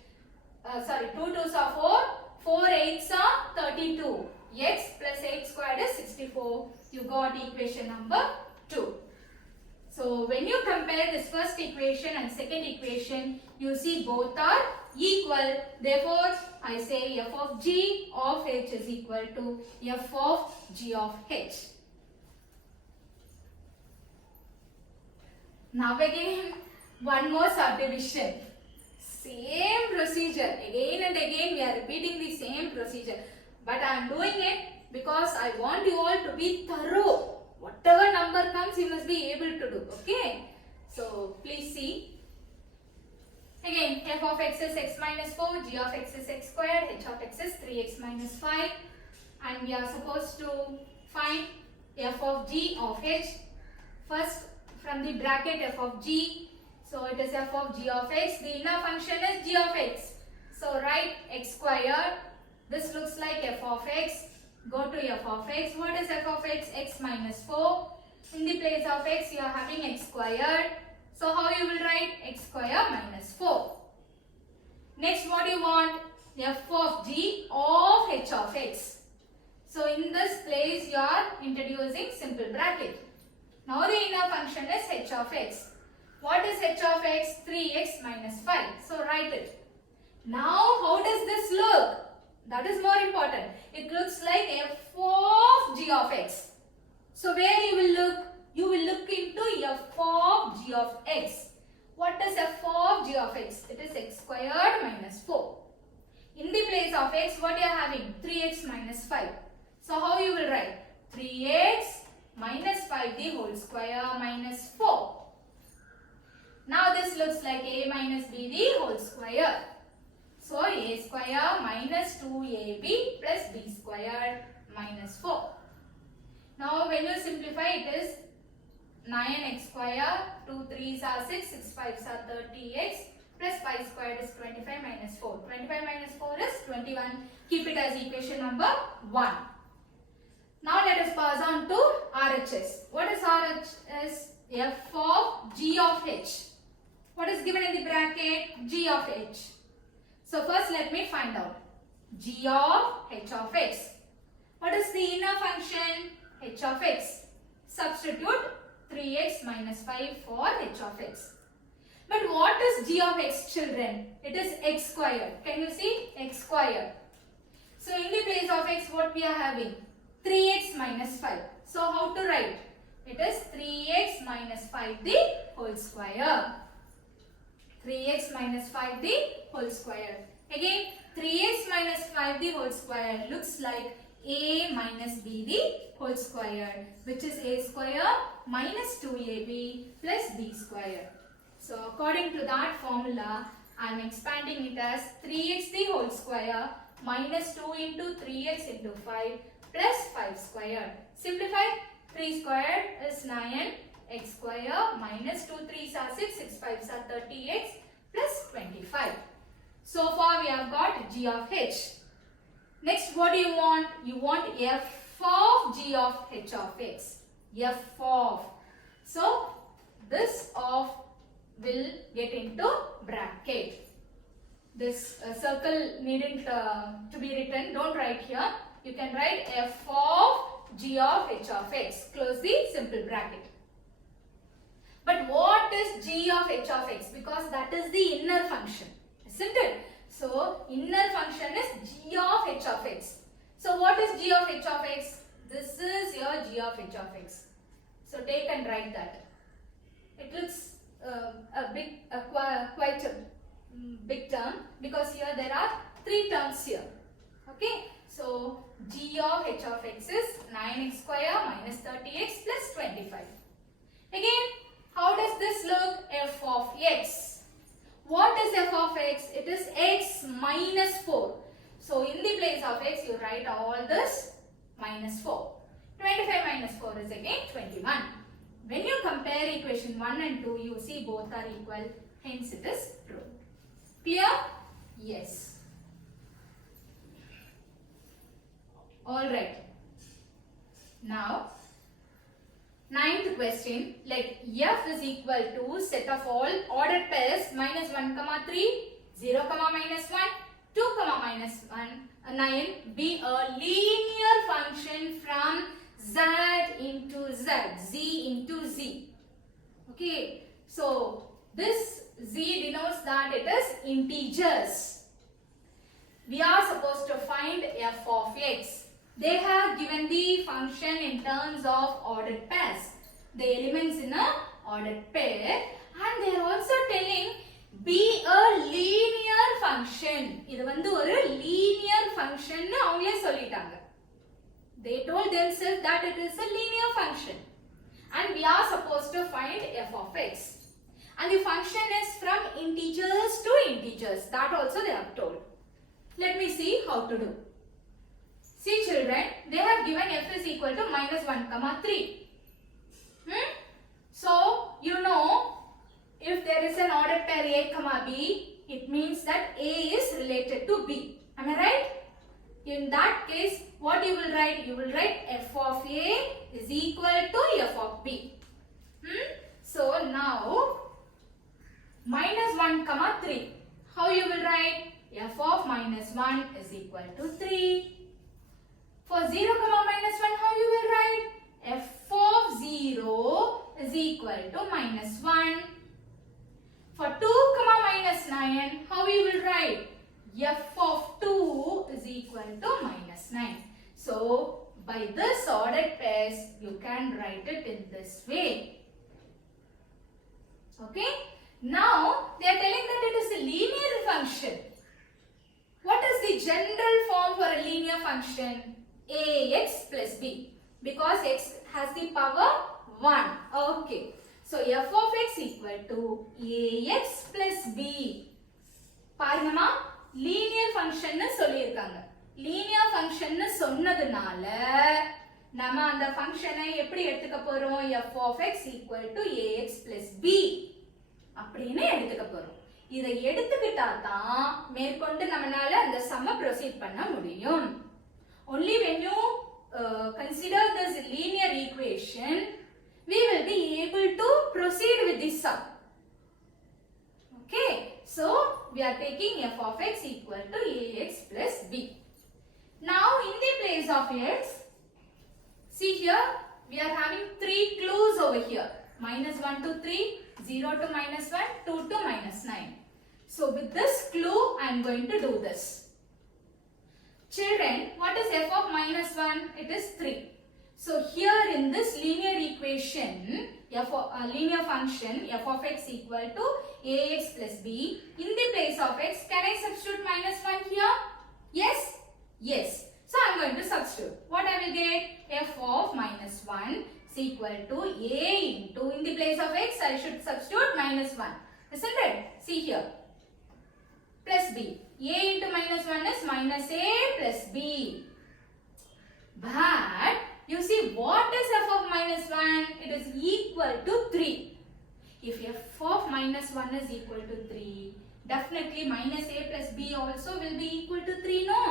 2 2s are 4, 4 8s are 32. X plus 8 squared is 64. You got equation number 2. So when you compare this first equation and second equation, you see both are equal. Therefore, I say f of g of h is equal to f of g of h. Now again, one more subdivision. Same procedure. Again and again we are repeating the same procedure. But I am doing it because I want you all to be thorough. Whatever number comes, you must be able to do. Okay? So, please see. Again, f of x is x minus 4, g of x is x squared, h of x is 3x minus 5. And we are supposed to find f of g of h. First, from the bracket f of g. So, it is f of g of x. The inner function is g of x. So, write x squared. This looks like f of x. Go to f of x. What is f of x? X minus 4. In the place of x, you are having x squared. So, how you will write? X squared minus 4. Next, what you want? F of g of h of x. So, in this place, you are introducing simple bracket. Now, the inner function is h of x. What is h of x? 3x minus 5. So, write it. Now, how does this look? That is more important. It looks like f of g of x. So where you will look? You will look into f of g of x. What is f of g of x? It is x squared minus 4. In the place of x, what you are having? 3x minus 5. So how you will write? 3x minus 5 the whole square minus 4. Now this looks like a minus b the whole square. So, a square minus 2ab plus b square minus 4. Now, when you simplify, it is 9x square, 2 3s are 6, 6 5s are 30x plus 5 squared is 25 minus 4. 25 minus 4 is 21. Keep it as equation number 1. Now, let us pass on to RHS. What is RHS? F of g of h. What is given in the bracket? G of h. So first let me find out g of h of x. What is the inner function? H of x. Substitute 3x minus 5 for h of x. But what is g of x, children? It is x squared. Can you see? X squared. So in the place of x, what we are having? 3x minus 5. So how to write? It is 3x minus 5 the whole square. 3x minus 5 the whole square. Again, 3x minus 5 the whole square looks like a minus b the whole square, which is a square minus 2ab plus b square. So, according to that formula, I am expanding it as 3x the whole square minus 2 into 3x into 5 plus 5 square. Simplify. 3 squared is 9. X square minus 2 3s are 6, 6 5s are 30x plus 25. So far we have got g of h. Next, what do you want? You want f of g of h of x. F of. So this of will get into bracket. This circle needn't to be written. Don't write here. You can write f of g of h of x. Close the simple bracket. But what is g of h of x? Because that is the inner function, isn't it? So inner function is g of h of x. So what is g of h of x? This is your g of h of x. So take and write that. It looks quite a big term because here there are 3 terms here. Okay. So g of h of x is 9x square minus 30x plus 25. Again, how does this look? F of x. What is f of x? It is x minus 4. So in the place of x, you write all this minus 4. 25 minus 4 is again 21. When you compare equation 1 and 2, you see both are equal. Hence it is true. Clear? Yes. Alright. Now, 9th question. Let f is equal to set of all ordered pairs minus 1, 3, 0, minus 1, 2, minus 1, 9 be a linear function from z into z into z. Okay. So, this z denotes that it is integers. We are supposed to find f of x. They have given the function in terms of ordered pairs. The elements in a ordered pair, and they are also telling be a linear function. இது வந்து ஒரு linear function னு அவங்களே சொல்லிட்டாங்க. They told themselves that it is a linear function. And we are supposed to find f of x. And the function is from integers to integers. That also they have told. Let me see how to do. See children, they have given f is equal to minus 1, 3. So, you know, if there is an ordered pair a, b, it means that a is related to b. Am I right? In that case, what you will write? You will write f of a is equal to f of b. So, now, minus 1, 3. How you will write? F of minus 1 is equal to 3. For 0, minus 1, how you will write? F of 0 is equal to minus 1. For 2, minus 9, how you will write? F of 2 is equal to minus 9. So, by this ordered pairs, you can write it in this way. Okay? Now, they are telling that it is a linear function. What is the general form for a linear function? Ax plus b. Because x has the power 1. Okay. So, f of x equal to ax plus b. பாருங்கம்மா, linear function னு சொல்லியிருக்காங்க. Linear function னு சொன்னதுனால நம்ம அந்த ஃபங்க்ஷனை எப்படி எடுத்துக்க போறோம்? f of x equal to ax plus b அப்படின்னு எடுத்துக்க போறோம். இதை எடுத்துக்கிட்டா தான் மேற்கொண்டு நம்மனால அந்த சம்ம ப்ரோசீட் பண்ண முடியும். Only when you consider this linear equation, we will be able to proceed with this sum. Okay, so we are taking f of x equal to ax plus b. Now in the place of x, see here we are having 3 clues over here. Minus 1 to 3, 0 to minus 1, 2 to minus 9. So with this clue, I am going to do this. Children, what is f of minus 1? It is 3. So here in this linear equation, linear function f of x equal to ax plus b. In the place of x, can I substitute minus 1 here? Yes? Yes. So I am going to substitute. What I will get? F of minus 1 is equal to a into, in the place of x, I should substitute minus 1. Isn't it? See here. Plus b. A into minus 1 is minus a plus b. But you see, what is f of minus 1? It is equal to 3. If f of minus 1 is equal to 3, definitely minus a plus b also will be equal to 3, no?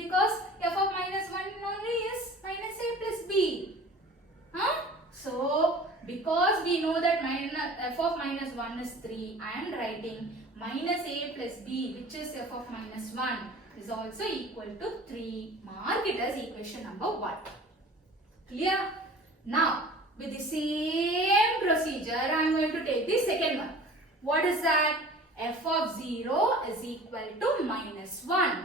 Because f of minus 1 only is minus a plus b. So, because we know that f of minus 1 is 3, I am writing minus a plus b, which is f of minus 1, is also equal to 3. Mark it as equation number 1. Clear? Now, with the same procedure, I am going to take the second one. What is that? F of 0 is equal to minus 1.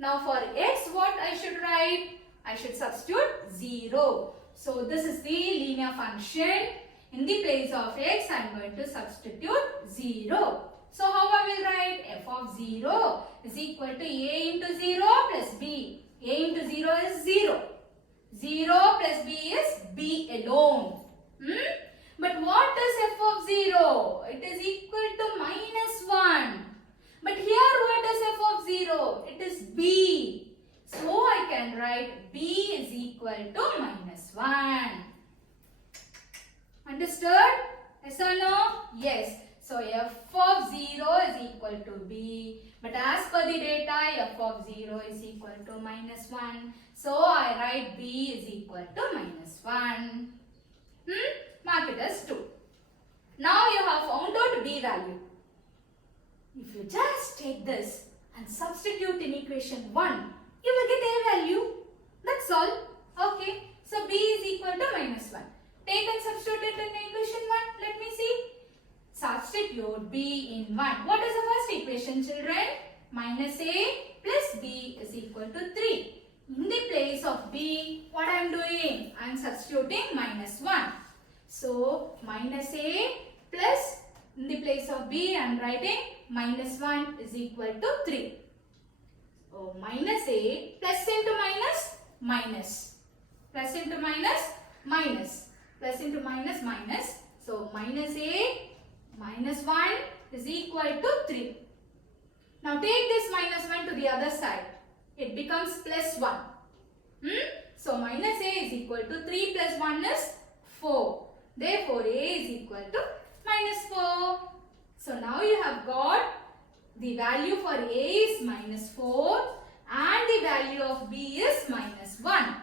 Now, for x, what I should write? I should substitute 0. So, this is the linear function. In the place of x, I am going to substitute 0. So, how I will write? F of 0 is equal to a into 0 plus b. A into 0 is 0. 0 plus b is b alone. But what is f of 0? It is equal to minus 1. But here what is f of 0? It is b. So I can write b is equal to minus 1. Understood? Yes or no? Yes. So f of 0 is equal to b. But as per the data, f of 0 is equal to minus 1. So I write b is equal to minus 1. Mark it as 2. Now you have found out b value. If you just take this and substitute in equation 1, you will get a value. That's all. Okay. So b is equal to minus 1. Take and substitute it in equation 1. Let me see. Substitute b in 1. What is the first equation, children? Minus a plus b is equal to 3. In the place of b, what I am doing? I am substituting minus 1. So, minus a plus, in the place of b, I am writing minus 1 is equal to 3. So, minus a plus into minus, minus. Plus into minus, minus. Plus into minus, minus. So, minus a minus 1 is equal to 3. Now, take this minus 1 to the other side. It becomes plus 1. So, minus a is equal to 3 plus 1 is 4. Therefore, a is equal to minus 4. So, now you have got the value for a is minus 4 and the value of b is minus 1.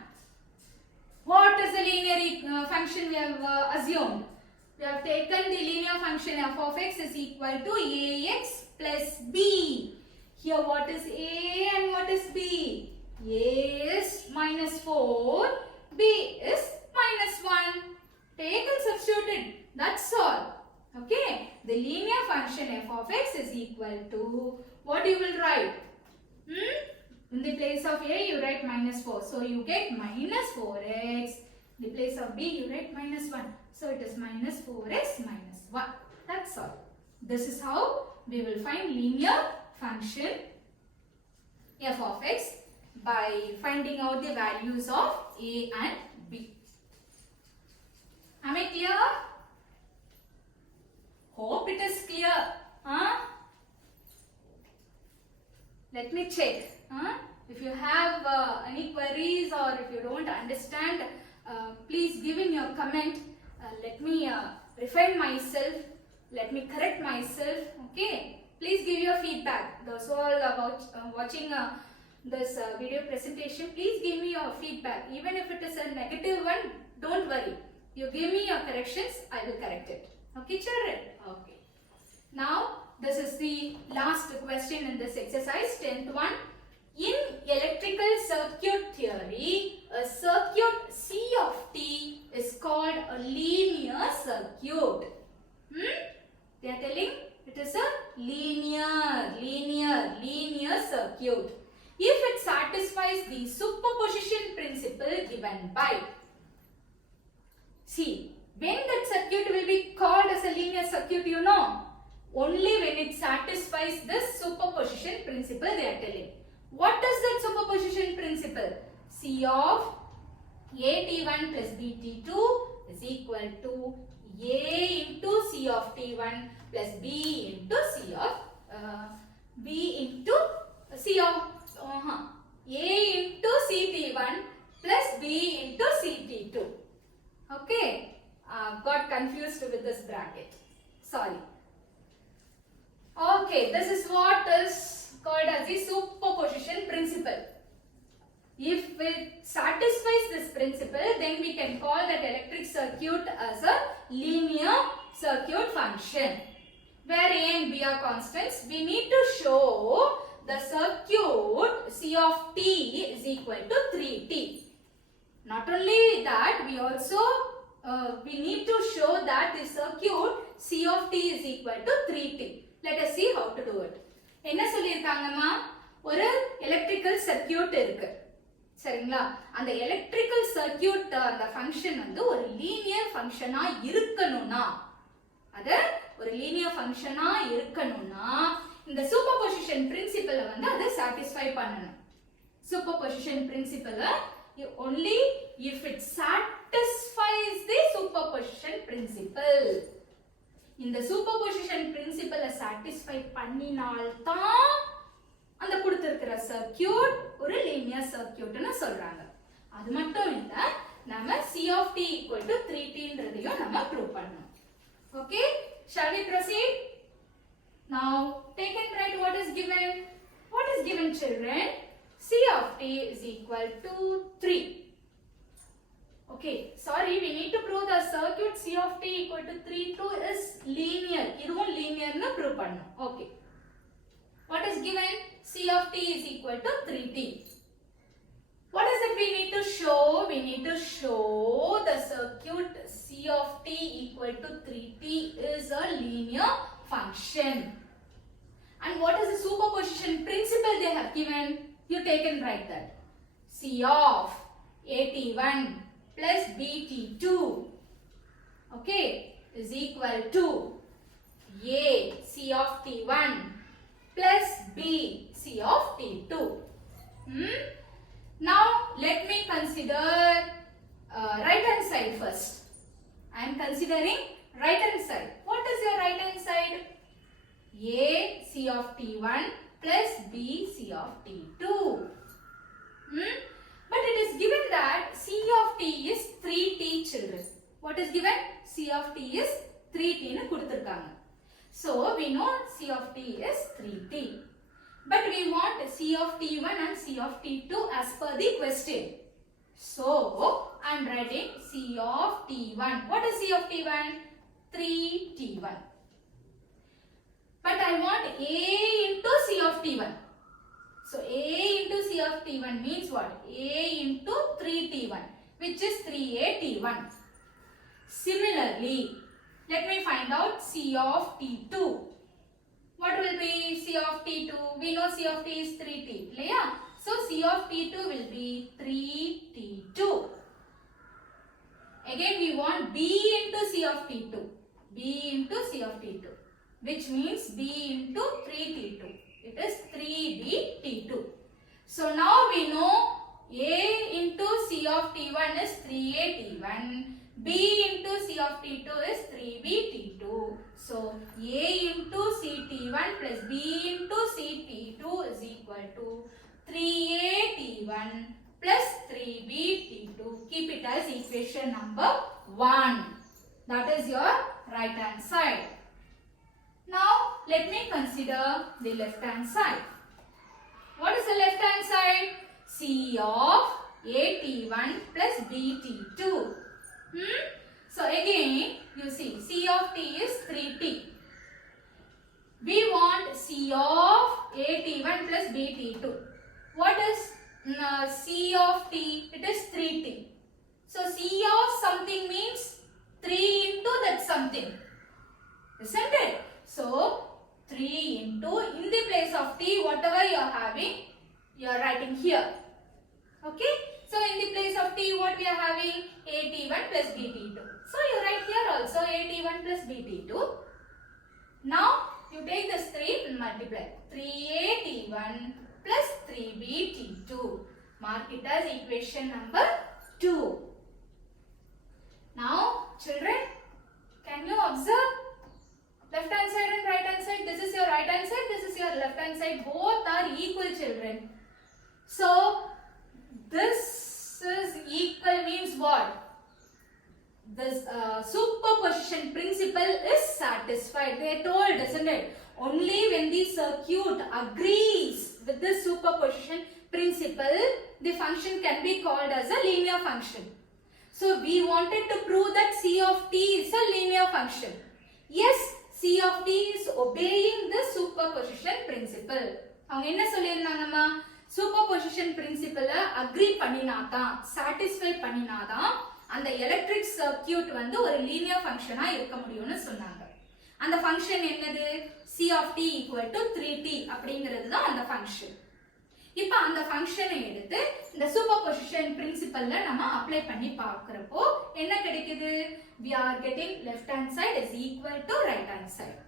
What is the linear function we have assumed? We have taken the linear function f of x is equal to ax plus b. Here what is a and what is b? A is minus 4, b is minus 1. Take and substitute it. That's all. Okay. The linear function f of x is equal to, what you will write? In the place of a, you write minus 4. So, you get minus 4x. In the place of b, you write minus 1. So, it is minus 4x minus 1. That's all. This is how we will find linear function f of x by finding out the values of a and b. Am I clear? Hope it is clear. Let me check. If you have any queries or if you don't understand, please give in your comment. Let me refine myself. Let me correct myself. Okay. Please give your feedback. Those who are about watching this video presentation, please give me your feedback. Even if it is a negative one, don't worry. You give me your corrections, I will correct it. Okay, children? Okay. Now, this is the last question in this exercise, 10th one. In electrical circuit theory, a circuit C of t is called a linear circuit. They are telling it is a linear circuit if it satisfies the superposition principle given by. See, when that circuit will be called as a linear circuit, you know, only when it satisfies this superposition principle they are telling. What is that superposition principle? C of at1 plus bt2 is equal to a into c of t1 plus b into c of b into c of a into ct1 plus b into ct2. Okay, got confused with this bracket. Sorry. Okay, this is what is called as the superposition principle. If it satisfies this principle, then we can call that electric circuit as a linear circuit function. Where A and B are constants, we need to show the circuit C of t is equal to 3t. Not only that, we also we need to show that the circuit C of t is equal to 3t. Let us see how to do it. என்ன சொல்லிருக்காங்கம்மா, ஒரு electrical circuit இருக்கு சரிங்களா. அந்த electrical circuit அந்த function வந்து ஒரு linear ஃபங்க்ஷனா இருக்கணும்னா, அது ஒரு லீனியர் ஃபங்க்ஷனா இருக்கணும்னா இந்த சூப்பர் பொசிஷன் பிரின்சிபலை வந்து அதை சாட்டிஸ்ஃபை பண்ணணும். சூப்பர் பொசிஷன் பிரின்சிபலை only if it satisfies the superposition principle. இந்த சூப்பர்பொசிஷன் பிரின்சிபலை சாட்டிஸ்ஃபை பண்ணினால்தான் அந்த கொடுத்திருக்கிற சர்க்யூட் ஒரு லீனியர் சர்க்யூட்னு சொல்றாங்க. அது மட்டும் இல்ல, நம்ம C of t equal to 3t ன்றதையும் நம்ம ப்ரூவ் பண்ணணும். Okay, shall we proceed? Now take and write what is given. What is given, children? C of t is equal to 3. Okay, sorry, we need to prove the circuit C of t equal to 3 to is linear. இதுவும் linear னு prove பண்ணனும். Okay. What is given? C of t is equal to 3t. What is it we need to show? We need to show the circuit C of t equal to 3t is a linear function. And what is the superposition principle they have given? You take and write that. C of at1 plus bt2, okay, is equal to a C of t1 plus b C of t2. Now let me consider right hand side first. I am considering right hand side. What is your right hand side? A C of t1 plus b C of t2. But it is given that C of t is 3t, children. What is given? C of t is 3t னு கொடுத்திருக்காங்க. So we know C of t is 3t. But we want C of t1 and C of t2 as per the question. So I am writing C of t1. What is C of t1? 3t1. But I want A into C of t1. So A into C of t1 means what? A into 3t1, which is 3at1. Similarly, let me find out C of t2. What will be C of t2? We know C of t is 3t. Yeah? So C of t2 will be 3t2. Again we want B into C of t2. B into C of t2. Which means B into 3t2. It is 3bT2. So now we know A into C of t1 is 3at1. B into C of t2 is 3bT2. So A into ct1 plus B into ct2 is equal to 3at1 plus 3bT2. Keep it as equation number 1. That is your right hand side. Now let me consider the left hand side. What is the left hand side? C of at1 plus bt2. So again you see C of t is 3t. We want C of at1 plus bt2. What is C of t? It is 3t. So C of something means 3 into that something. Isn't it? So 3 into, in the place of t, whatever you are having, you are writing here. Okay? So in the place of t, what we are having? at1 plus bt2. So you write here also at1 plus bt2. Now you take this 3 and multiply. 3at1 plus 3bt2. Mark it as equation number 2. Now children, can you observe? Left hand side and right hand side. This is your right hand side, this is your left hand side. Both are equal, children. So this is equal means what? This superposition principle is satisfied. They told, isn't it? Only when the circuit agrees with this superposition principle, the function can be called as a linear function. So we wanted to prove that C of t is a linear function. Yes, C of t is obeying the superposition principle. அவங்க என்ன சொல்லியிருந்தாங்கம்மா, superposition பிரின்சிபலை agri பண்ணினாதான், satisfy பண்ணினாதான் அந்த electric circuit வந்து ஒரு linear ஃபங்க்ஷனா இருக்க முடியும்னு சொன்னாங்க. அந்த function என்னது, C of t equal to 3t அப்படிங்கிறது தான் அந்த ஃபங்க்ஷன். இப்போ அந்த ஃபங்க்ஷனை எடுத்து இந்த சூப்பர்பொசிஷன் பிரின்சிபல்ல நம்ம அப்ளை பண்ணி பார்க்கறப்போ என்ன கிடைக்குது, we are getting left hand side is equal to right hand side.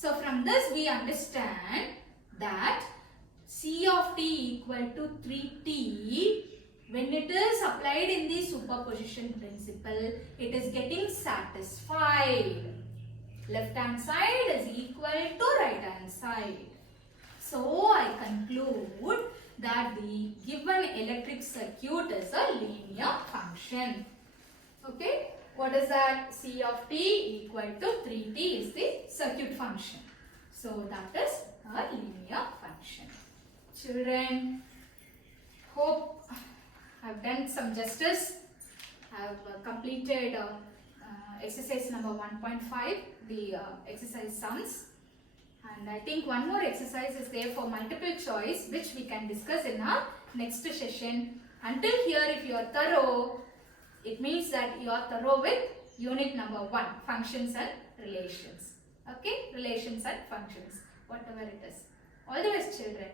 So from this we understand that C of t equal to 3t, when it is applied in the superposition principle, it is getting satisfied. Left hand side is equal to right hand side. So I conclude that the given electric circuit is a linear function. Okay, what is that? C of t equal to 3t is the circuit function. So that is a linear function. Children, hope I have done some justice. I have completed exercise number 1.5, the exercise sums. And I think one more exercise is there for multiple choice, which we can discuss in our next session. Until here, if you are thorough, it means that you are thorough with unit number 1, functions and relations. Okay, relations and functions, whatever it is. All the best, children.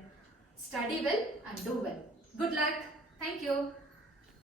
Study well and do well. Good luck. Thank you.